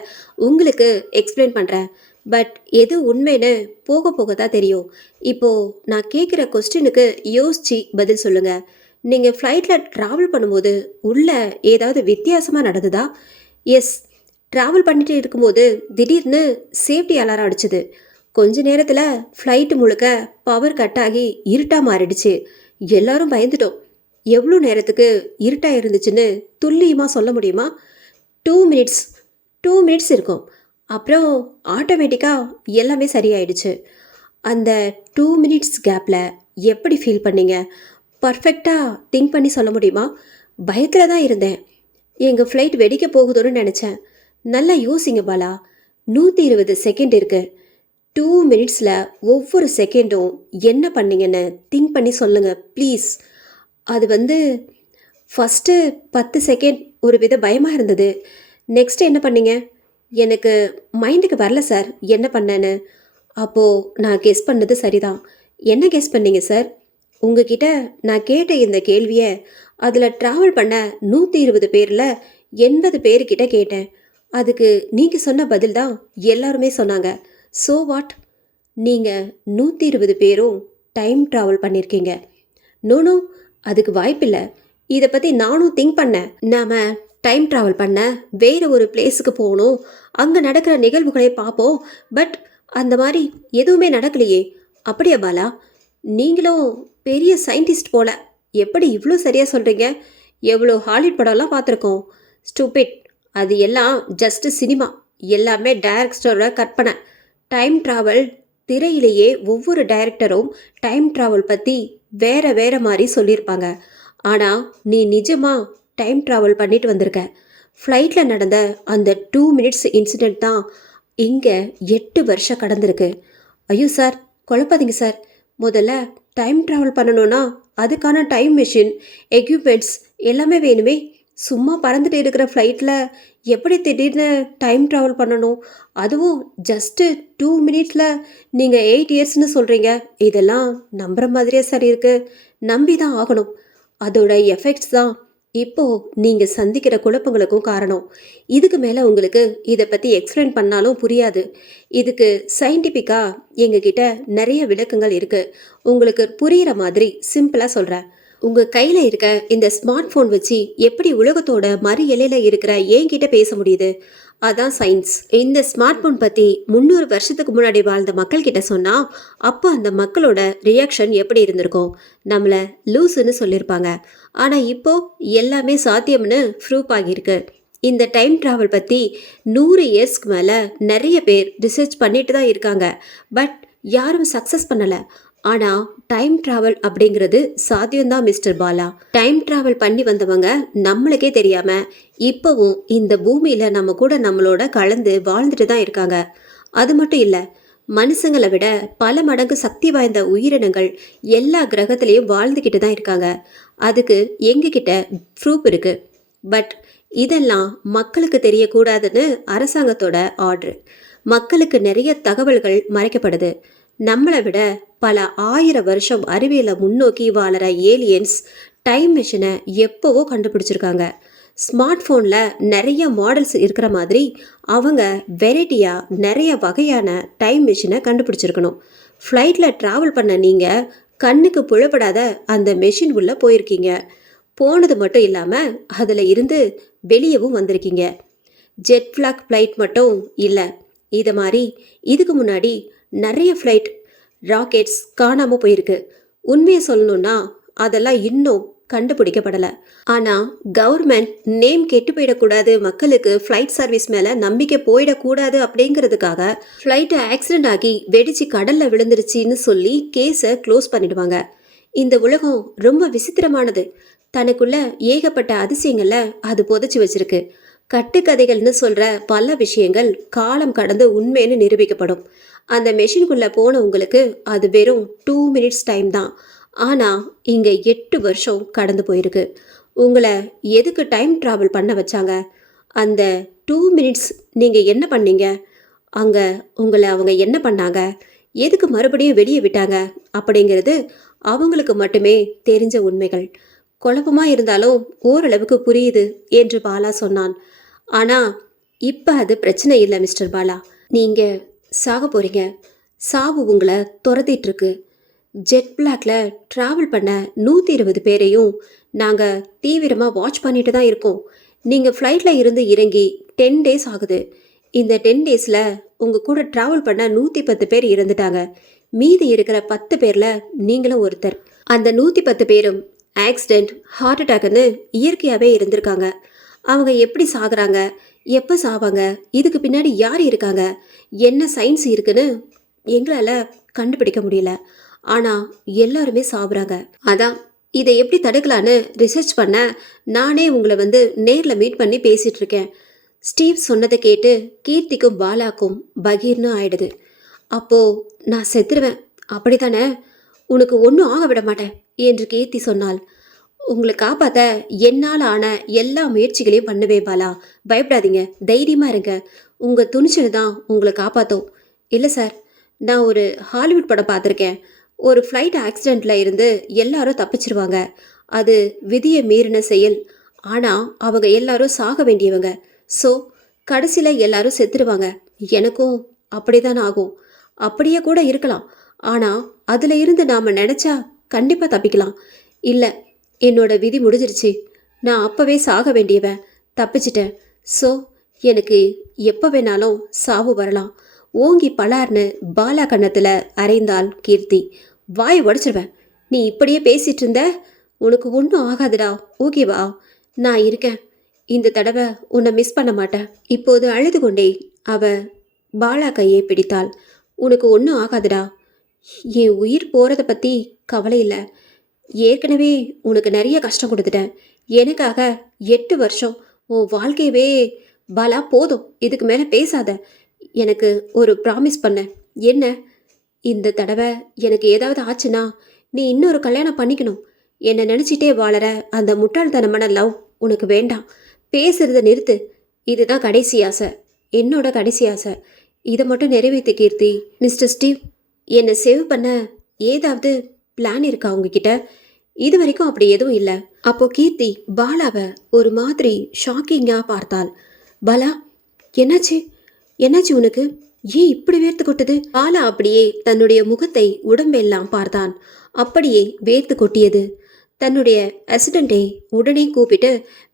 உங்களுக்கு எக்ஸ்பிளைன் பண்ணுறேன். பட் எது உண்மைன்னு போக போக தான் தெரியும். இப்போது நான் கேட்குற கொஸ்டினுக்கு யோசிச்சு பதில் சொல்லுங்கள். நீங்கள் ஃப்ளைட்டில் ட்ராவல் பண்ணும்போது உள்ள ஏதாவது வித்தியாசமாக நடந்ததா? எஸ். ட்ராவல் பண்ணிட்டு இருக்கும்போது திடீர்னு சேஃப்டி அலாரம் அடிச்சுது. கொஞ்ச நேரத்தில் ஃப்ளைட்டு முழுக்க பவர் கட் ஆகி இருட்டாக மாறிடுச்சு. எல்லாரும் பயந்துட்டோம். எவ்வளோ நேரத்துக்கு இருட்டாக இருந்துச்சுன்னு துல்லியமாக சொல்ல முடியுமா? 2 மினிட்ஸ் இருக்கும். அப்புறம் ஆட்டோமேட்டிக்காக எல்லாமே சரியாயிடுச்சு. அந்த 2 மினிட்ஸ் கேப்பில் எப்படி ஃபீல் பண்ணீங்க? பர்ஃபெக்டாக திங்க் பண்ணி சொல்ல முடியுமா? பயத்தில் தான் இருந்தேன். எங்கள் ஃப்ளைட் வெடிக்க போகுதோன்னு நினச்சேன். நல்லா யோசிங்க பாலா. 120 செகண்ட் இருக்குது. 2 மினிட்ஸில் ஒவ்வொரு செகண்டும் என்ன பண்ணீங்கன்னு திங்க் பண்ணி சொல்லுங்கள் ப்ளீஸ். அது ஃபஸ்ட்டு 10 செகண்ட் ஒரு வித பயமாக இருந்தது. நெக்ஸ்ட் என்ன பண்ணீங்க? எனக்கு மைண்டுக்கு வரல சார் என்ன பண்ணேன்னு. அப்போது நான் கெஸ் பண்ணது சரிதான். என்ன கெஸ் பண்ணீங்க சார்? உங்ககிட்ட நான் கேட்ட இந்த கேள்வியை அதில் ட்ராவல் பண்ண 120 பேரில் 80 பேர்கிட்ட கேட்டேன். அதுக்கு நீங்கள் சொன்ன பதில் தான் எல்லாருமே சொன்னாங்க. So what? நீங்கள் 120 பேரும் டைம் ட்ராவல் பண்ணியிருக்கீங்க. நோ, அதுக்கு வாய்ப்பில்லை. இதை பற்றி நானும் திங்க் பண்ணேன். நாம் டைம் ட்ராவல் பண்ண, வேற ஒரு பிளேஸுக்கு போகணும், அங்கே நடக்கிற நிகழ்வுகளை பார்ப்போம். பட் அந்த மாதிரி எதுவுமே நடக்கலையே. அப்படியா பாலா? நீங்களும் பெரிய சயின்டிஸ்ட் போல. எப்படி இவ்வளோ சரியாக சொல்கிறீங்க? எவ்வளோ ஹாலிவுட் படம்லாம் பார்த்துருக்கோம். ஸ்டூபிட். அது எல்லாம் ஜஸ்ட்டு சினிமா. எல்லாமே டைரக்டரோட கற்பனை. டைம் ட்ராவல் திரையிலேயே ஒவ்வொரு டைரக்டரும் டைம் ட்ராவல் பற்றி வேற வேற மாதிரி சொல்லியிருப்பாங்க. ஆனால் நீ நிஜமாக டைம் ட்ராவல் பண்ணிட்டு வந்திருக்க. ஃப்ளைட்டில் நடந்த அந்த 2 மினிட்ஸ் இன்சிடெண்ட் தான் இங்கே 8 வருஷம் கடந்திருக்கு. ஐயோ சார், குழப்பாதீங்க சார். முதல்ல டைம் ட்ராவல் பண்ணணும்னா அதுக்கான டைம் மிஷின், எக்யூப்மெண்ட்ஸ் எல்லாமே வேணுமே. சும்மா பறந்துட்டு இருக்கிற ஃப்ளைட்டில் எப்படி திடீர்னு டைம் ட்ராவல் பண்ணணும்? அதுவும் ஜஸ்ட்டு 2 மினிட்ஸில் நீங்கள் 8 இயர்ஸ்னு சொல்கிறீங்க. இதெல்லாம் நம்புகிற மாதிரியே சரி இருக்குது. நம்பி தான் ஆகணும். அதோட எஃபெக்ட்ஸ் தான் இப்போது நீங்கள் சந்திக்கிற குழப்பங்களுக்கும் காரணம். இதுக்கு மேலே உங்களுக்கு இதை பற்றி எக்ஸ்பிளைன் பண்ணாலும் புரியாது. இதுக்கு சயின்டிஃபிக்காக எங்ககிட்ட நிறைய விளக்கங்கள் இருக்குது. உங்களுக்கு புரிகிற மாதிரி சிம்பிளாக சொல்கிறேன். உங்கள் கையில் இருக்க இந்த ஸ்மார்ட் ஃபோன் வச்சு எப்படி உலகத்தோட மறு எல்லையில் இருக்கிற என்கிட்ட பேச முடியுது? அதான் சயின்ஸ். இந்த ஸ்மார்ட் ஃபோன் பற்றி 300 வருஷத்துக்கு முன்னாடி வாழ்ந்த மக்கள்கிட்ட சொன்னால் அப்போ அந்த மக்களோட ரியாக்ஷன் எப்படி இருந்திருக்கும்? நம்மளை லூஸுன்னு சொல்லியிருப்பாங்க. ஆனால் இப்போ எல்லாமே சாத்தியம்னு ப்ரூஃப் ஆகியிருக்கு. இந்த டைம் ட்ராவல் பற்றி 100 இயர்ஸ்க்கு மேலே நிறைய பேர் ரிசர்ச் பண்ணிட்டு தான் இருக்காங்க. பட் யாரும் சக்ஸஸ் பண்ணலை. ஆனால் டைம் ட்ராவல் அப்படிங்கிறது சாத்தியம்தான் மிஸ்டர் பாலா. டைம் ட்ராவல் பண்ணி வந்தவங்க நம்மளுக்கே தெரியாமல் இப்போவும் இந்த பூமியில் நம்ம கூட நம்மளோட கலந்து வாழ்ந்துட்டு தான் இருக்காங்க. அது மட்டும் இல்லை, மனுஷங்களை விட பல மடங்கு சக்தி வாய்ந்த உயிரினங்கள் எல்லா கிரகத்திலையும் வாழ்ந்துக்கிட்டு தான் இருக்காங்க. அதுக்கு எங்ககிட்ட ப்ரூஃப் இருக்குது. பட் இதெல்லாம் மக்களுக்கு தெரியக்கூடாதுன்னு அரசாங்கத்தோட ஆர்டர். மக்களுக்கு நிறைய தகவல்கள் மறைக்கப்படுது. நம்மளை விட பல 1000 வருஷம் அறிவியலை முன்னோக்கி வாழற ஏலியன்ஸ் டைம் மிஷினை எப்போவோ கண்டுபிடிச்சிருக்காங்க. ஸ்மார்ட் ஃபோனில் நிறைய மாடல்ஸ் இருக்கிற மாதிரி அவங்க வெரைட்டியாக நிறைய வகையான டைம் மிஷினை கண்டுபிடிச்சிருக்கணும். ஃப்ளைட்டில் ட்ராவல் பண்ண நீங்கள் கண்ணுக்கு புலப்படாத அந்த மெஷின் உள்ளே போயிருக்கீங்க. போனது மட்டும் இல்லாமல் அதில் இருந்து வெளியவும் வந்திருக்கீங்க. ஜெட் ஃப்ளாக் ஃப்ளைட் மட்டும் இல்லை. இதை மாதிரி இதுக்கு முன்னாடி நிறைய ஃப்ளைட், ராக்கெட்ஸ் காணாமல் போயிருக்கு. உண்மையை சொல்லணுன்னா அதெல்லாம் இன்னும் கண்டுபிடிக்கப்படலை. ஆனால் கவர்மெண்ட் நேம் கெட்டு போயிடக்கூடாது, மக்களுக்கு ஃப்ளைட் சர்வீஸ் மேலே நம்பிக்கை போயிடக்கூடாது அப்படிங்கிறதுக்காக ஃப்ளைட்டு ஆக்சிடென்ட் ஆகி வெடிச்சு கடலில் விழுந்துருச்சின்னு சொல்லி கேஸை க்ளோஸ் பண்ணிடுவாங்க. இந்த உலகம் ரொம்ப விசித்திரமானது. தனக்குள்ள ஏகப்பட்ட அதிசயங்களை அது புதைச்சி வச்சிருக்கு. கட்டுக்கதைகள்னு சொல்கிற பல விஷயங்கள் காலம் கடந்து உண்மைன்னு நிரூபிக்கப்படும். அந்த மெஷின்குள்ளே போன உங்களுக்கு அது வெறும் 2 மினிட்ஸ் டைம் தான். ஆனால் இங்கே 8 வருஷம் கடந்து போயிருக்கு. உங்களை எதுக்கு டைம் ட்ராவல் பண்ண வச்சாங்க? அந்த 2 மினிட்ஸ் நீங்கள் என்ன பண்ணீங்க? அங்கே உங்களை அவங்க என்ன பண்ணாங்க? எதுக்கு மறுபடியும் வெளியே விட்டாங்க? அப்படிங்கிறது அவங்களுக்கு மட்டுமே தெரிஞ்ச உண்மைகள். குழப்பமாக இருந்தாலும் ஓரளவுக்கு புரியுது என்று பாலா சொன்னான். ஆனால் இப்போ அது பிரச்சனை இல்லை மிஸ்டர் பாலா. நீங்கள் சாக போகிறீங்க. சாவு உங்களை துரத்திட்டுருக்கு. ஜெட் பிளாக்ல ட்ராவல் பண்ண 120 பேரையும் நாங்கள் தீவிரமாக வாட்ச் பண்ணிட்டு தான் இருக்கோம். நீங்கள் ஃப்ளைட்டில் இருந்து இறங்கி 10 டேஸ் ஆகுது. இந்த 10 டேஸில் உங்கள் கூட ட்ராவல் பண்ண 110 பேர் இறந்துட்டாங்க. மீதி இருக்கிற 10 பேரில் நீங்களும் ஒருத்தர். அந்த 110 பேரும் ஆக்சிடெண்ட், ஹார்ட் அட்டாக்னு இயற்கையாகவே இருந்திருக்காங்க. அவங்க எப்படி சாகுறாங்க, எப்போ சாவாங்க, இதுக்கு பின்னாடி யார் இருக்காங்க, என்ன சயின்ஸ் இருக்குன்னு எங்களால் கண்டுபிடிக்க முடியல. ஆனால் எல்லாருமே சாப்பிட்றாங்க. அதான் இதை எப்படி தடுக்கலான்னு ரிசர்ச் பண்ண நானே உங்களை நேரில் மீட் பண்ணி பேசிகிட்டு இருக்கேன். ஸ்டீவ் சொன்னதை கேட்டு கீர்த்திக்கும் பாலாக்கும் பகீர்னு ஆயிடுது. அப்போது நான் செத்துருவேன், அப்படி தானே? உனக்கு ஒன்றும் ஆக விட மாட்டேன் என்று கீர்த்தி சொன்னாள். உங்களை காப்பாற்ற என்னால் ஆன எல்லா முயற்சிகளையும் பண்ணுவேன் பாலா. பயப்படாதீங்க, தைரியமாக இருங்க. உங்கள் துணிச்சல் தான் உங்களை காப்பாற்றும். இல்லை சார், நான் ஒரு ஹாலிவுட் படம் பார்த்துருக்கேன். ஒரு ஃப்ளைட் ஆக்சிடெண்ட்டில் இருந்து எல்லாரும் தப்பிச்சிருவாங்க. அது விதியை மீறின செயல். ஆனால் அவங்க எல்லாரும் சாக வேண்டியவங்க. ஸோ கடைசியில் எல்லாரும் செத்துருவாங்க. எனக்கும் அப்படி தான் ஆகும். அப்படியே கூட இருக்கலாம். ஆனால் அதில் இருந்து நாம் நினச்சா கண்டிப்பாக தப்பிக்கலாம். இல்லை, என்னோட விதி முடிஞ்சிருச்சு. நான் அப்போவே சாக வேண்டியவன். தப்பிச்சிட்டேன். ஸோ எனக்கு எப்போ வேணாலும் சாவு வரலாம். ஓங்கி பலார்னு பாலா கன்னத்தில் அறைந்தாள் கீர்த்தி. வாய் உடச்சிருவேன். நீ இப்படியே பேசிட்டு இருந்த? உனக்கு ஒன்றும் ஆகாதுடா, ஓகேவா? நான் இருக்கேன். இந்த தடவை உன்னை மிஸ் பண்ண மாட்டேன். இப்போது அழுது கொண்டே அவ பாலா கையை பிடித்தாள். உனக்கு ஒன்றும் ஆகாதுடா. என் உயிர் போகிறத பற்றி கவலை இல்லை. ஏற்கனவே உனக்கு நிறைய கஷ்டம் கொடுத்துட்டேன். எனக்காக 8 வருஷம் உன் வாழ்க்கையவே. பாலா போதும், இதுக்கு மேலே பேசாத. எனக்கு ஒரு ப்ராமிஸ் பண்ண. என்ன? இந்த தடவை எனக்கு ஏதாவது ஆச்சுன்னா நீ இன்னொரு கல்யாணம் பண்ணிக்கணும். என்னை நினச்சிட்டே வாழற அந்த முட்டாள்தனமான லவ் உனக்கு வேண்டாம். பேசுறத நிறுத்து. இதுதான் கடைசி ஆசை, என்னோட கடைசி ஆசை. இதை மட்டும் நிறைவேற்று கீர்த்தி. மிஸ்டர் ஸ்டீவ், என்னை சேவ் பண்ண ஏதாவது பிளான் இருக்கா உங்ககிட்ட? இது வரைக்கும் அப்படி எதுவும் இல்லை. அப்போ கீர்த்தி பாலாவை ஒரு மாதிரி ஷாக்கிங்காக பார்த்தாள். பாலா, என்னாச்சு? என்னாச்சு உனக்கு? ஏன் இப்படி வேர்த்து கொட்டுது? பாலா அப்படியே தன்னுடைய முகத்தை உடம்பெல்லாம் பார்த்தான். அப்படியே வேர்த்து கொட்டியது. தன்னுடைய அசிஸ்டண்டை உடனே கூப்பிட்டு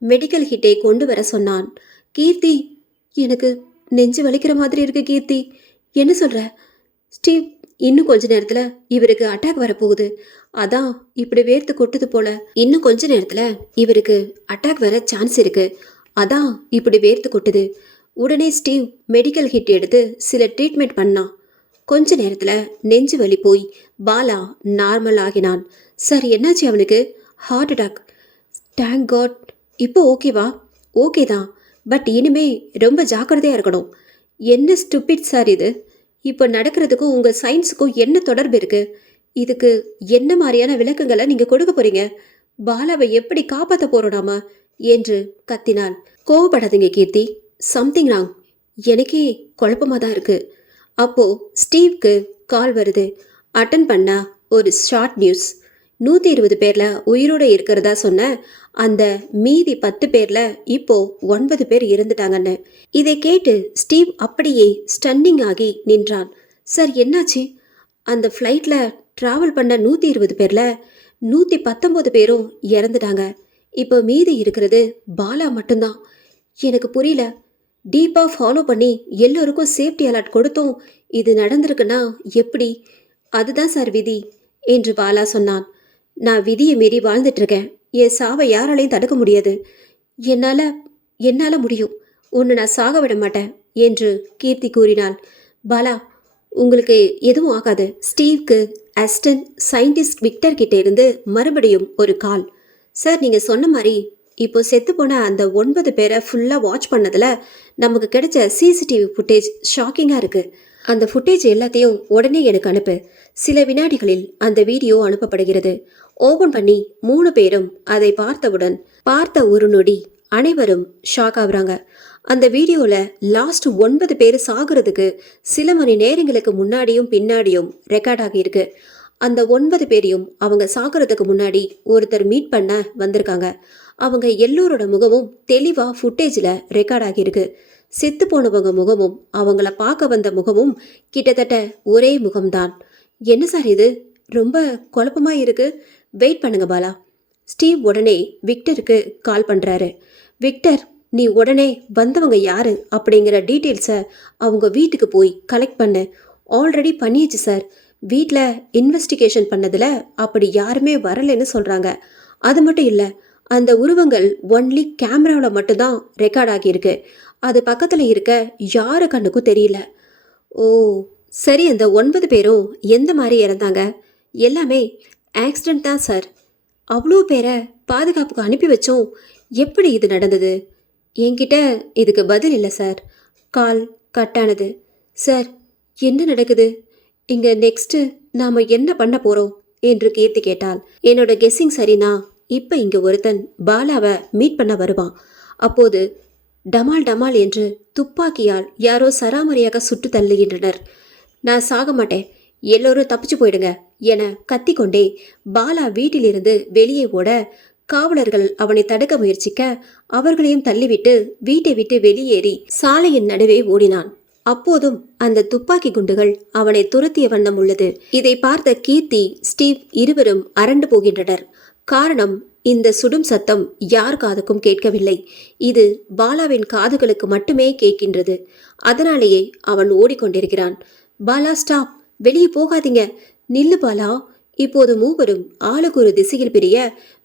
மெடிக்கல் கிட்டை கொண்டு வர சொன்னான். கீர்த்தி, எனக்கு நெஞ்சு வலிக்கிற மாதிரி இருக்கு கீர்த்தி. என்ன சொல்ற? ஸ்டீவ், இன்னும் கொஞ்ச நேரத்துல இவருக்கு அட்டாக் வரப்போகுது. அதான் இப்படி வேர்த்து கொட்டுது போல. இன்னும் கொஞ்ச நேரத்துல இவருக்கு அட்டாக் வர சான்ஸ் இருக்கு. அதான் இப்படி வேர்த்து கொட்டுது. உடனே ஸ்டீவ் மெடிக்கல் கிட் எடுத்து சில ட்ரீட்மெண்ட் பண்ணான். கொஞ்ச நேரத்துல நெஞ்சு வலி போய் பாலா நார்மல் ஆகினான். சார், என்னாச்சு அவனுக்கு? Heart attack. Thank God. இப்போ ஓகேவா? ஓகே தான், பட் இனிமே ரொம்ப ஜாக்கிரதையாக இருக்கணும். என்ன ஸ்டூபிட் சார் இது? இப்போ நடக்கிறதுக்கும் உங்கள் சயின்ஸுக்கும் என்ன தொடர்பு இருக்குது? இதுக்கு என்ன மாதிரியான விளக்கங்களை நீங்கள் கொடுக்க போகிறீங்க? பாலாவை எப்படி காப்பாற்ற போகிறோடாமா என்று கத்தினாள். கோவப்படாதீங்க கீர்த்தி, சம்திங் ராங். எனக்கே குழப்பமாக தான் இருக்குது. அப்போது ஸ்டீவ்க்கு கால் வருது. அட்டன் பண்ணா ஒரு ஷார்ட் நியூஸ். 120 பேரில் உயிரோடு இருக்கிறதா சொன்ன அந்த மீதி 10 பேரில் இப்போ 9 பேர் இறந்துட்டாங்கன்னு. இதை கேட்டு ஸ்டீவ் அப்படியே ஸ்டன்னிங் ஆகி நின்றான். சார், என்னாச்சு? அந்த ஃப்ளைட்டில் ட்ராவல் பண்ண 120 பேரில் 119 பேரும் இறந்துட்டாங்க. இப்போ மீதி இருக்கிறது பாலா மட்டும்தான். எனக்கு புரியல. டீப்பாக ஃபாலோ பண்ணி எல்லோருக்கும் சேஃப்டி அலர்ட் கொடுத்தோம். இது நடந்திருக்குன்னா எப்படி? அதுதான் சார் விதி என்று பாலா சொன்னான். நான் விதியை மீறி வாழ்ந்துட்டுருக்கேன். என் சாவை யாராலையும் தடுக்க முடியாது. என்னால் முடியும். உன்னை நான் சாக விட மாட்டேன் என்று கீர்த்தி கூறினாள். பாலா, உங்களுக்கு எதுவும் ஆகாது. ஸ்டீவ்க்கு அசிஸ்டன்ட் சயின்டிஸ்ட் விக்டர் கிட்டே இருந்து மறுபடியும் ஒரு கால். சார், நீங்கள் சொன்ன மாதிரி இப்போ செத்து போன அந்த 9 பேரை ஃபுல்லாக வாட்ச் பண்ணதில் நமக்கு கிடைச்ச சிசிடிவி ஃபுட்டேஜ் ஷாக்கிங்காக இருக்குது. அந்த ஃபுட்டேஜ் எல்லாத்தையும் உடனே எனக்கு அனுப்பு. சில வினாடிகளில் அந்த வீடியோ அனுப்பப்படுகிறது. ஓபன் பண்ணி 3 பேரும் அதை பார்த்தவுடன் பார்த்த ஒரு நொடி அனைவரும் ஷாக் ஆகுறாங்க. அந்த வீடியோவில் லாஸ்ட் 9 பேர் சாகிறதுக்கு சில மணி நேரங்களுக்கு முன்னாடியும் பின்னாடியும் ரெக்கார்ட் ஆகியிருக்கு. அந்த 9 பேரையும் அவங்க சாகிறதுக்கு முன்னாடி ஒருத்தர் மீட் பண்ண வந்திருக்காங்க. அவங்க எல்லோரோட முகமும் தெளிவாக ஃபுட்டேஜில் ரெக்கார்ட் ஆகியிருக்கு. செத்து போனவங்க முகமும் அவங்கள பார்க்க வந்த முகமும் கிட்டத்தட்ட ஒரே முகம்தான். என்ன சார் இது? ரொம்ப குழப்பமாக இருக்கு. வெயிட் பண்ணுங்க பாலா. ஸ்டீவ் உடனே விக்டருக்கு கால் பண்ணுறாரு. விக்டர், நீ உடனே வந்தவங்க யாரு அப்படிங்கிற டீட்டெயில்ஸை அவங்க வீட்டுக்கு போய் கலெக்ட் பண்ணு. ஆல்ரெடி பண்ணியாச்சு சார். வீட்டில் இன்வெஸ்டிகேஷன் பண்ணதில் அப்படி யாருமே வரலைன்னு சொல்கிறாங்க. அது மட்டும் இல்லை, அந்த உருவங்கள் ஒன்லி கேமராவில் மட்டும்தான் ரெக்கார்ட் ஆகியிருக்கு. அது பக்கத்தில் இருக்க யாரு கண்ணுக்கும் தெரியல. ஓ சரி, அந்த 9 பேரும் எந்த மாதிரி இறந்தாங்க? எல்லாமே ஆக்சிடென்ட் தான் சார். அவ்வளோ பேரை பாதுகாப்புக்கு அனுப்பி வச்சோம். எப்படி இது நடந்தது? என்கிட்ட இதுக்கு பதில் இல்லை சார். கால் கட்டானது. சார், என்ன நடக்குது இங்கே? நெக்ஸ்ட்டு நாம் என்ன பண்ண போகிறோம் என்று கீர்த்தி கேட்டாள். என்னோட கெஸ்ஸிங் சரினா இப்போ இங்கே ஒருத்தன் பாலாவை மீட் பண்ண வருவான். அப்போது டமால் டமால் என்று துப்பாக்கியால் யாரோ சராமரியாக சுட்டு தள்ளுகின்றனர். நான் சாக மாட்டேன், எல்லோரும் தப்பிச்சு போயிடுங்க என கத்திக்கொண்டே பாலா வீட்டிலிருந்து வெளியே ஓட காவலர்கள் அவனை தடுக்க முயற்சிக்க அவர்களையும் தள்ளிவிட்டு வீட்டை விட்டு வெளியேறி சாலையின் நடுவே ஓடினான். அப்போதும் அந்த துப்பாக்கி குண்டுகள் அவனை துரத்திய வண்ணம் உள்ளது. இதை பார்த்த கீர்த்தி, ஸ்டீவ் இருவரும் அரண்டு போகின்றனர். காரணம், இந்த சுடும் சத்தம் யார் காதுக்கும் கேட்கவில்லை. இது பாலாவின் காதுகளுக்கு மட்டுமே கேட்கின்றது. அதனாலேயே அவன் ஓடிக்கொண்டிருக்கிறான். பாலா ஸ்டாப், வெளியே போகாதீங்க, நில்லு பாலா. இப்போது மூவரும் ஆளுக்கு ஒரு திசையில் பிரிய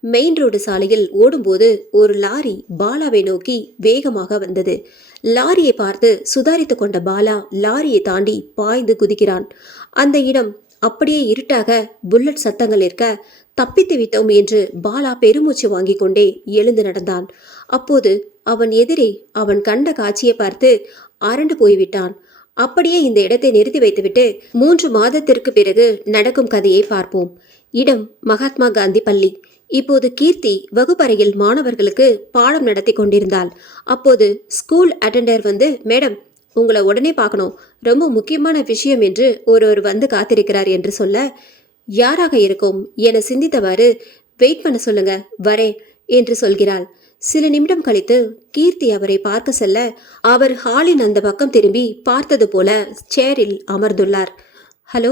மெயின் ரோடு சாலையில் ஓடும்போது ஒரு லாரி பாலாவை நோக்கி வேகமாக வந்தது. லாரியை பார்த்து சுதாரித்து கொண்ட பாலா லாரியை தாண்டி பாய்ந்து குதிக்கிறான். அந்த இடம் அப்படியே இருட்டாக புல்லட் சத்தங்கள் இருக்க தப்பித்து விட்டோம் என்று பாலா பெருமூச்சு வாங்கிக் கொண்டே எழுந்து நடந்தான். அப்போது அவன் எதிரே அவன் கண்ட காட்சியை பார்த்து அரண்டு போய்விட்டான். அப்படியே இந்த இடத்தை நிறுத்தி வைத்துவிட்டு 3 மாதத்திற்கு பிறகு நடக்கும் கதையை பார்ப்போம். இடம் மகாத்மா காந்தி பள்ளி. இப்போது கீர்த்தி வகுப்பறையில் மாணவர்களுக்கு பாடம் நடத்தி கொண்டிருந்தாள். அப்போது ஸ்கூல் அட்டெண்டர் வந்து, மேடம், உங்களை உடனே பார்க்கணும், ரொம்ப முக்கியமான விஷயம் என்று ஒருவர் வந்து காத்திருக்கிறார் என்று சொல்ல, யாராக இருக்கும் என சிந்தித்தவாறு, வெயிட் பண்ண சொல்லுங்க, வரேன் என்று சொல்கிறாள். சில நிமிடம் கழித்து கீர்த்தி அவரை பார்க்க செல்ல, அவர் ஹாலின் அந்த பக்கம் திரும்பி பார்த்தது போல சேரில் அமர்ந்துள்ளார். ஹலோ,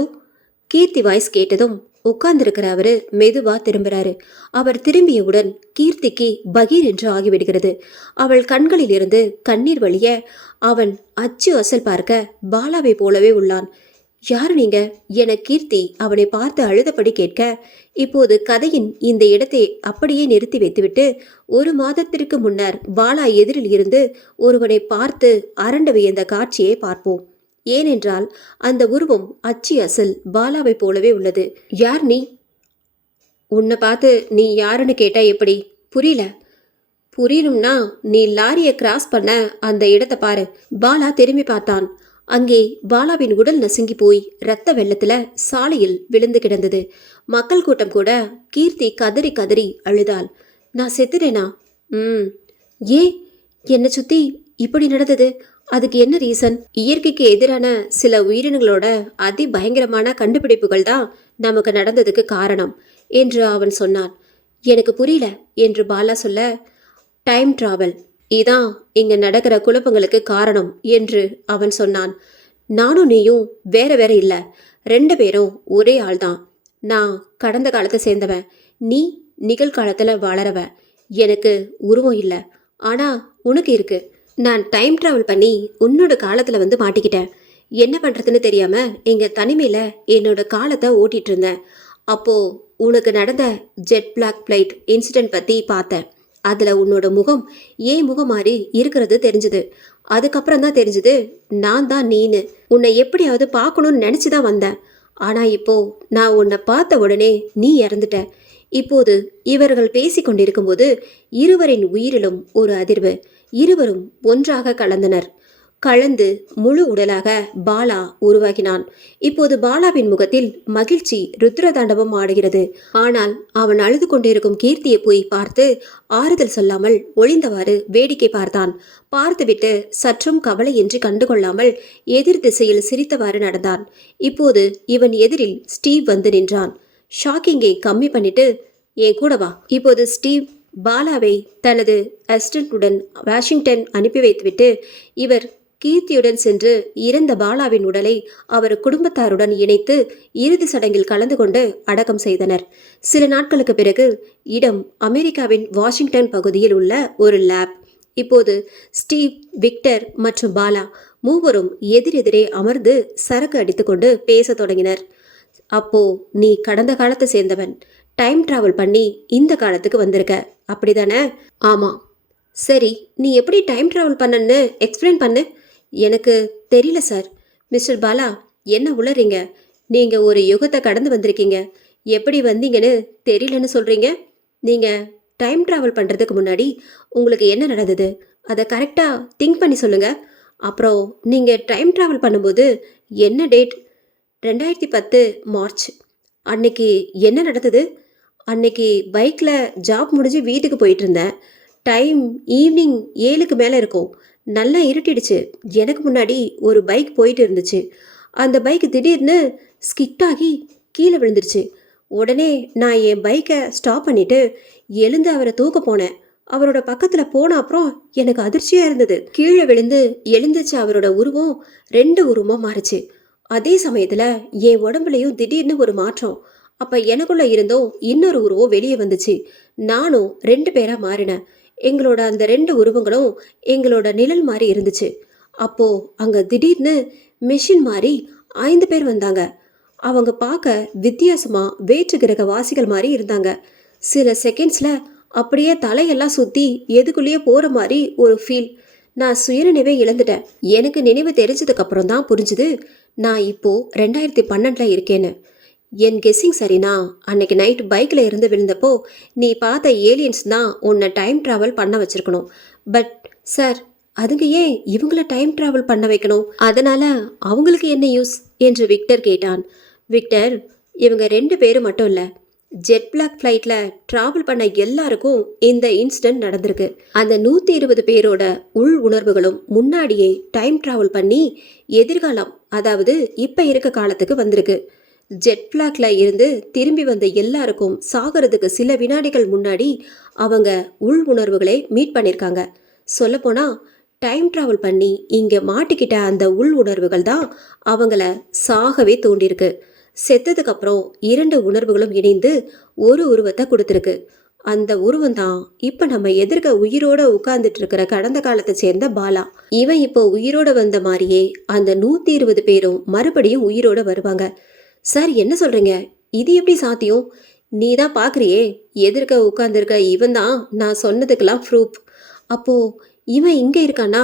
கீர்த்தி வாய்ஸ் கேட்டதும் உட்கார்ந்திருக்கிற அவரு மெதுவா திரும்புறாரு. அவர் திரும்பியவுடன் கீர்த்திக்கு பகீர் என்று ஆகிவிடுகிறது. அவள் கண்களில் இருந்து கண்ணீர் வழிய அவன் அச்சு அசல் பார்க்க பாலாவை போலவே உள்ளான். யாரு நீங்க என கீர்த்தி அவனை பார்த்து அழுதபடி கேட்க, இப்போது கதையின் இந்த இடத்தை அப்படியே நிறுத்தி வைத்துவிட்டு 1 மாதத்திற்கு முன்னர் பாலா எதிரில் இருந்து ஒருவனை பார்த்து அரண்டு வியந்த காட்சியை பார்ப்போம். ஏனென்றால் அந்த உருவம் அச்சு அசல் பாலாவை போலவே உள்ளது. யார் நீ? உன்னை பார்த்து நீ யாருன்னு கேட்டா எப்படி? புரியல. புரியணும்னா நீ லாரியை கிராஸ் பண்ண அந்த இடத்தை பாரு. பாலா திரும்பி பார்த்தான். அங்கே பாலாவின் உடல் நசுங்கி போய் இரத்த வெள்ளத்துல சாலையில் விழுந்து கிடந்தது. மக்கள் கூட்டம் கூட கீர்த்தி கதறி கதறி அழுதாள். நான் செத்துட்டேனா? ஏன் என்னை சுத்தி இப்படி நடந்தது? அதுக்கு என்ன ரீசன்? இயற்கைக்கு எதிரான சில உயிரினங்களோட அதி பயங்கரமான கண்டுபிடிப்புகள் தான் நமக்கு நடந்ததுக்கு காரணம் என்று அவன் சொன்னான். எனக்கு புரியல என்று பாலா சொல்ல, டைம் டிராவல் இதான் இங்க நடக்கிற குழப்பங்களுக்கு காரணம் என்று அவன் சொன்னான். நானும் நீயும் வேற வேற இல்ல, 2 பேரும் ஒரே ஆள் தான். நான் கடந்த காலத்தை சேர்ந்தவன், நீ நிகழ்காலத்துல வாழறவ. எனக்கு உருவம் இல்லை, ஆனா உனக்கு இருக்கு. நான் டைம் டிராவல் பண்ணி உன்னோட காலத்துல வந்து மாட்டிக்கிட்டேன். என்ன பண்றதுன்னு தெரியாம இங்க தனிமையில என்னோட காலத்தை ஓட்டிட்டு இருந்தேன். அப்போ உனக்கு நடந்த ஜெட் பிளாக் பிளைட் இன்சிடென்ட் பத்தி பார்த்தேன். அதுல உன்னோட முகம் ஏன் முகம் மாறி இருக்கிறது தெரிஞ்சுது. அதுக்கப்புறம் தான் தெரிஞ்சுது நான் தான் நீன்னு. உன்னை எப்படியாவது பார்க்கணும்னு நினைச்சுதான் வந்தேன். ஆனா இப்போ நான் உன்னை பார்த்த உடனே நீ இறந்துட்ட. இப்போது இவர்கள் பேசி கொண்டிருக்கும்போது இருவரின் உயிரிலும் ஒரு அதிர்வு. இருவரும் ஒன்றாக கலந்தனர். கலந்து முழு உடலாக பாலா உருவாகினான். இப்போது பாலாவின் முகத்தில் மகிழ்ச்சி ருத்ரதாண்டவம் ஆடுகிறது. ஆனால் அவன் அழுது கொண்டிருக்கும் கீர்த்தியை போய் பார்த்து ஆறுதல் சொல்லாமல் ஒளிந்தவாறு வேடிக்கை பார்த்தான். பார்த்துவிட்டு சற்றும் கவலையின்றி கண்டுகொள்ளாமல் எதிர் திசையில் சிரித்தவாறு நடந்தான். இப்போது இவன் எதிரில் ஸ்டீவ் வந்து நின்றான். ஷாக்கிங்கை கம்மி பண்ணிட்டு, என் கூட வா. இப்போது ஸ்டீவ் பாலாவை தனது அசிஸ்டன்ட்டுடன் வாஷிங்டன் அனுப்பி வைத்துவிட்டு இவர் கீர்த்தியுடன் சென்று இறந்த பாலாவின் உடலை அவர் குடும்பத்தாருடன் இணைத்து இறுதி சடங்கில் கலந்து கொண்டு அடக்கம் செய்தனர். சில நாட்களுக்கு பிறகு இடம் அமெரிக்காவின் வாஷிங்டன் பகுதியில் உள்ள ஒரு லேப். இப்போது ஸ்டீவ், விக்டர் மற்றும் பாலா மூவரும் எதிரெதிரே அமர்ந்து சரக்கு அடித்துக்கொண்டு பேச தொடங்கினர். அப்போ நீ கடந்த காலத்தை சேர்ந்தவன், டைம் டிராவல் பண்ணி இந்த காலத்துக்கு வந்திருக்க, அப்படிதானே? ஆமா. சரி, நீ எப்படி டைம் டிராவல் பண்ணன்னு எக்ஸ்பிளைன் பண்ணு. எனக்கு தெரியல சார். மிஸ்டர் பாலா, என்ன உளறீங்க? நீங்க ஒரு யுகத்தை கடந்து வந்திருக்கீங்க, எப்படி வந்தீங்கன்னு தெரியலன்னு சொல்றீங்க. நீங்க டைம் டிராவல் பண்றதுக்கு முன்னாடி உங்களுக்கு என்ன நடந்தது அதை கரெக்டா திங்க் பண்ணி சொல்லுங்க. அப்புறம் நீங்க டைம் டிராவல் பண்ணும்போது என்ன டேட்? 2010 மார்ச். அன்னைக்கு என்ன நடந்தது? அன்னைக்கு பைக்கில் ஜாப் முடிஞ்சு வீட்டுக்கு போயிட்டு இருந்தேன். டைம் ஈவினிங் 7க்கு மேலே இருக்கும். நல்லா இருட்டிடுச்சு. எனக்கு முன்னாடி ஒரு பைக் போயிட்டு இருந்துச்சு. அந்த பைக் திடீர்னு ஸ்கிட் ஆகி கீழே விழுந்துருச்சு. உடனே நான் என் பைக்கை ஸ்டாப் பண்ணிட்டு எழுந்து அவரை தூக்க போனேன். அவரோட பக்கத்தில் போன அப்புறம் எனக்கு அதிர்ச்சியாக இருந்தது. கீழே விழுந்து எழுந்துச்சு அவரோட உருவம் 2 உருவமாக மாறுச்சு. அதே சமயத்தில் என் உடம்புலையும் திடீர்னு ஒரு மாற்றம். அப்போ எனக்குள்ள இருந்தும் இன்னொரு உருவம் வெளியே வந்துச்சு. நானும் 2 பேரா மாறினேன். எங்களோட அந்த 2 உருவங்களும் எங்களோட நிழல் மாதிரி இருந்துச்சு. அப்போ அங்க திடீர்னு மெஷின் மாதிரி 5 பேர் வந்தாங்க. அவங்க பார்க்க வித்தியாசமா வேற்று கிரக வாசிகள் மாதிரி இருந்தாங்க. சில செகண்ட்ஸ்ல அப்படியே தலையெல்லாம் சுத்தி எதுக்குள்ளேயே போற மாதிரி ஒரு ஃபீல். நான் சுயநினைவே இழந்துட்டேன். எனக்கு நினைவு தெரிஞ்சதுக்கு அப்புறம் தான் புரிஞ்சுது நான் இப்போ 2012ல் இருக்கேன்னு. என் கெஸ்ஸிங் சரினா, அன்னைக்கு நைட் பைக்கில் இருந்து விழுந்தப்போ நீ பார்த்த ஏலியன்ஸ் தான் உன்னை டைம் ட்ராவல் பண்ண வச்சிருக்கணும். பட் சார், அதுங்க ஏன் இவங்கள டைம் ட்ராவல் பண்ண வைக்கணும்? அதனால அவங்களுக்கு என்ன யூஸ் என்று விக்டர் கேட்டான். விக்டர், இவங்க 2 பேரும் மட்டும் இல்லை, ஜெட் பிளாக் ஃப்ளைட்டில் ட்ராவல் பண்ண எல்லாருக்கும் இந்த இன்சிடென்ட் நடந்திருக்கு. அந்த 120 பேரோட உள் உணர்வுகளும் முன்னாடியே டைம் ட்ராவல் பண்ணி எதிர்காலம், அதாவது இப்போ இருக்க காலத்துக்கு வந்திருக்கு. ஜெட் பிளாக்ல இருந்து திரும்பி வந்த எல்லாருக்கும் சாகிறதுக்கு சில வினாடிகள் முன்னாடி அவங்க உள் உணர்வுகளை மீட் பண்ணியிருக்காங்க. சொல்லப்போனால் டைம் ட்ராவல் பண்ணி இங்கே மாட்டிக்கிட்ட அந்த உள் உணர்வுகள் தான் அவங்கள சாகவே தூண்டிருக்கு. செத்ததுக்கு அப்புறம் 2 உணர்வுகளும் இணைந்து ஒரு உருவத்தை கொடுத்துருக்கு. அந்த உருவம் தான் இப்போ நம்ம எதிர்க்க உயிரோட உட்கார்ந்துட்டு இருக்கிற கடந்த காலத்தை சேர்ந்த பாலா. இவன் இப்போ உயிரோட வந்த மாதிரியே அந்த 120 பேரும் மறுபடியும் உயிரோட வருவாங்க. சார், என்ன சொல்றீங்க? இது எப்படி சாத்தியம்? நீ தான் பார்க்குறியே, எதிர்க்க உட்கார்ந்துருக்க இவன் தான் நான் சொன்னதுக்கெல்லாம் ப்ரூஃப். அப்போ இவன் இங்கே இருக்கானா?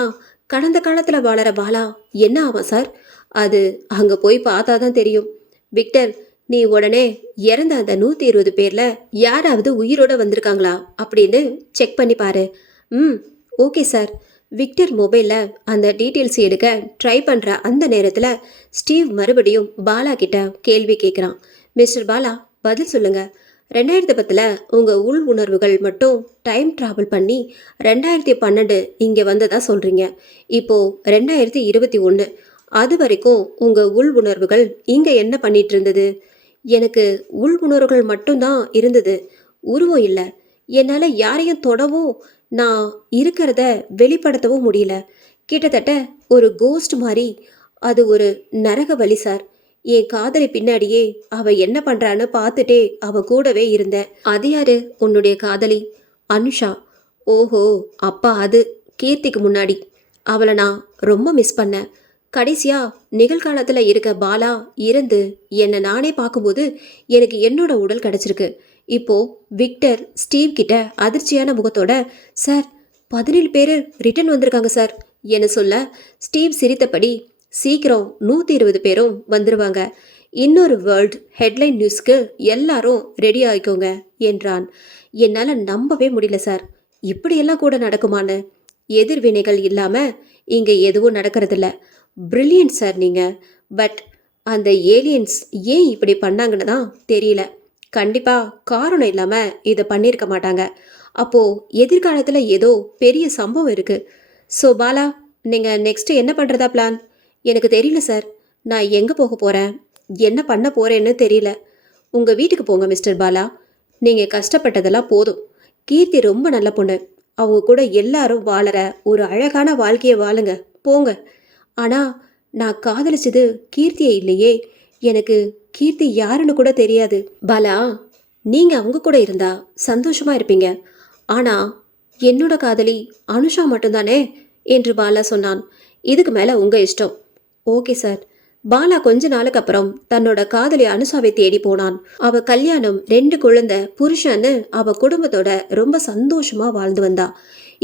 கடந்த காலத்தில் வாழற பாலா என்ன ஆவான் சார்? அது அங்கே போய் பார்த்தா தான் தெரியும். விக்டர், நீ உடனே இறந்த அந்த 120 பேரில் யாராவது உயிரோட வந்திருக்காங்களா அப்படின்னு செக் பண்ணி பாரு. Okay sir. விக்டர் மொபைலில் அந்த டீட்டெயில்ஸ் எடுக்க ட்ரை பண்ணுற அந்த நேரத்தில் ஸ்டீவ் மறுபடியும் பாலா கிட்ட கேள்வி கேட்குறான். மிஸ்டர் பாலா, பதில் சொல்லுங்க. 2010 உங்கள் உள் உணர்வுகள் மட்டும் டைம் ட்ராவல் பண்ணி 2012 இங்கே வந்ததா சொல்கிறீங்க. இப்போது 2021, அது வரைக்கும் உங்கள் உள் உணர்வுகள் இங்கே என்ன பண்ணிட்டு இருந்தது? எனக்கு உள் உணர்வுகள் மட்டும்தான் இருந்தது, உருவம் இல்லை. என்னால் யாரையும் தொடவும் நான் இருக்கிறத வெளிப்படுத்தவும் முடியல. கிட்டத்தட்ட ஒரு கோஸ்ட் மாதிரி. அது ஒரு நரக வழி சார். என் காதலி பின்னாடியே அவ என்ன பண்றான்னு பார்த்துட்டே அவ கூடவே இருந்தேன். அது யாரு உன்னுடைய காதலி? அனுஷா. ஓஹோ, அப்பா அது கீர்த்திக்கு முன்னாடி. அவளை நான் ரொம்ப மிஸ் பண்ணேன். கடைசியா நிகழ்காலத்தில் இருக்க பாலா இறந்து என்னை நானே பார்க்கும்போது எனக்கு என்னோட உடல் கிடச்சிருக்கு. இப்போ விக்டர் ஸ்டீவ் கிட்ட அதிர்ச்சியான முகத்தோட, சார் 17 பேர் ரிட்டர்ன் வந்திருக்காங்க சார் என சொல்ல, ஸ்டீவ் சிரித்தபடி, சீக்கிரம் 120 பேரும் வந்துருவாங்க. இன்னொரு வேர்ல்ட் ஹெட்லைன் நியூஸ்க்கு எல்லாரும் ரெடி ஆகிக்கோங்க என்றான். என்னால் நம்பவே முடியல சார், இப்படியெல்லாம் கூட நடக்குமான்னு. எதிர்வினைகள் இல்லாமல் இங்கே எதுவும் நடக்கிறதில்ல. பிரில்லியன்ட் சார் நீங்கள். பட் அந்த ஏலியன்ஸ் ஏன் இப்படி பண்ணாங்கன்னு தான் தெரியல. கண்டிப்பாக காரணம் இல்லாமல் இதை பண்ணியிருக்க மாட்டாங்க. அப்போது எதிர்காலத்தில் ஏதோ பெரிய சம்பவம் இருக்குது. ஸோ பாலா, நீங்கள் நெக்ஸ்ட்டு என்ன பண்ணுறதா பிளான்? எனக்கு தெரியல சார். நான் எங்கே போக போகிறேன், என்ன பண்ண போகிறேன்னு தெரியல. உங்கள் வீட்டுக்கு போங்க மிஸ்டர் பாலா. நீங்கள் கஷ்டப்பட்டதெல்லாம் போதும். கீர்த்தி ரொம்ப நல்ல பொண்ணு. அவங்க கூட எல்லாரும் வாழற ஒரு அழகான வாழ்க்கையை வாழுங்க, போங்க. ஆனால் நான் காதலிச்சது கீர்த்தியை இல்லையே. எனக்கு கீர்த்தி யாருன்னு கூட தெரியாது. பாலா, நீங்கள் அவங்க கூட இருந்தா சந்தோஷமாக இருப்பீங்க. ஆனால் என்னோட காதலி அனுஷா மட்டும்தானே என்று பாலா சொன்னான். இதுக்கு மேலே உங்கள் இஷ்டம். Okay sir. பாலா கொஞ்ச நாளுக்கு அப்புறம் தன்னோட காதலி அனுஷாவை தேடி போனான். அவ கல்யாணம், 2 குழந்தை, புருஷன்னு அவ குடும்பத்தோட ரொம்ப சந்தோஷமா வாழ்ந்து வந்தா.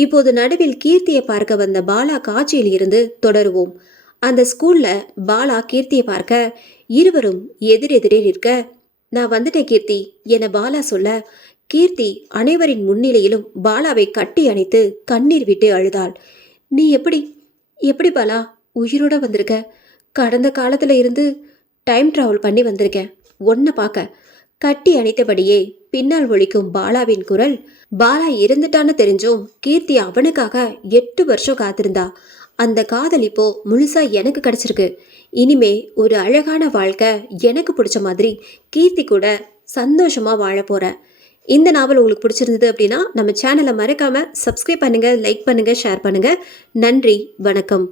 இப்போது நடுவில் கீர்த்தியை பார்க்க வந்த பாலா காட்சியில் இருந்து தொடருவோம். அந்த ஸ்கூல்ல பாலா கீர்த்தியை பார்க்க இருவரும் எதிரெதிரே நிற்க, நான் வந்துட்டேன் கீர்த்தி என பாலா சொல்ல, கீர்த்தி அனைவரின் முன்னிலையிலும் பாலாவை கட்டி அணைத்து கண்ணீர் விட்டு அழுதாள். நீ எப்படி பாலா உயிரோட வந்திருக்க? கடந்த காலத்துல இருந்து டைம் டிராவல் பண்ணி வந்திருக்கேன் ஒன்ன பார்க்க. கட்டி அணைத்தபடியே பின்னால் ஒலிக்கும் பாலாவின் குரல். பாலா இருந்துட்டான்னு தெரிஞ்சும் கீர்த்தி அவனுக்காக 8 வருஷம் காத்திருந்தா. அந்த காதல் இப்போ முழுசா எனக்கு கிடைச்சிருக்கு. இனிமே ஒரு அழகான வாழ்க்கை எனக்கு பிடிச்ச மாதிரி கீர்த்தி கூட சந்தோஷமா வாழ போறேன். இந்த நாவல் உங்களுக்கு பிடிச்சிருந்தது அப்படின்னா நம்ம சேனலை மறக்காம சப்ஸ்கிரைப் பண்ணுங்க, லைக் பண்ணுங்க, ஷேர் பண்ணுங்க. நன்றி, வணக்கம்.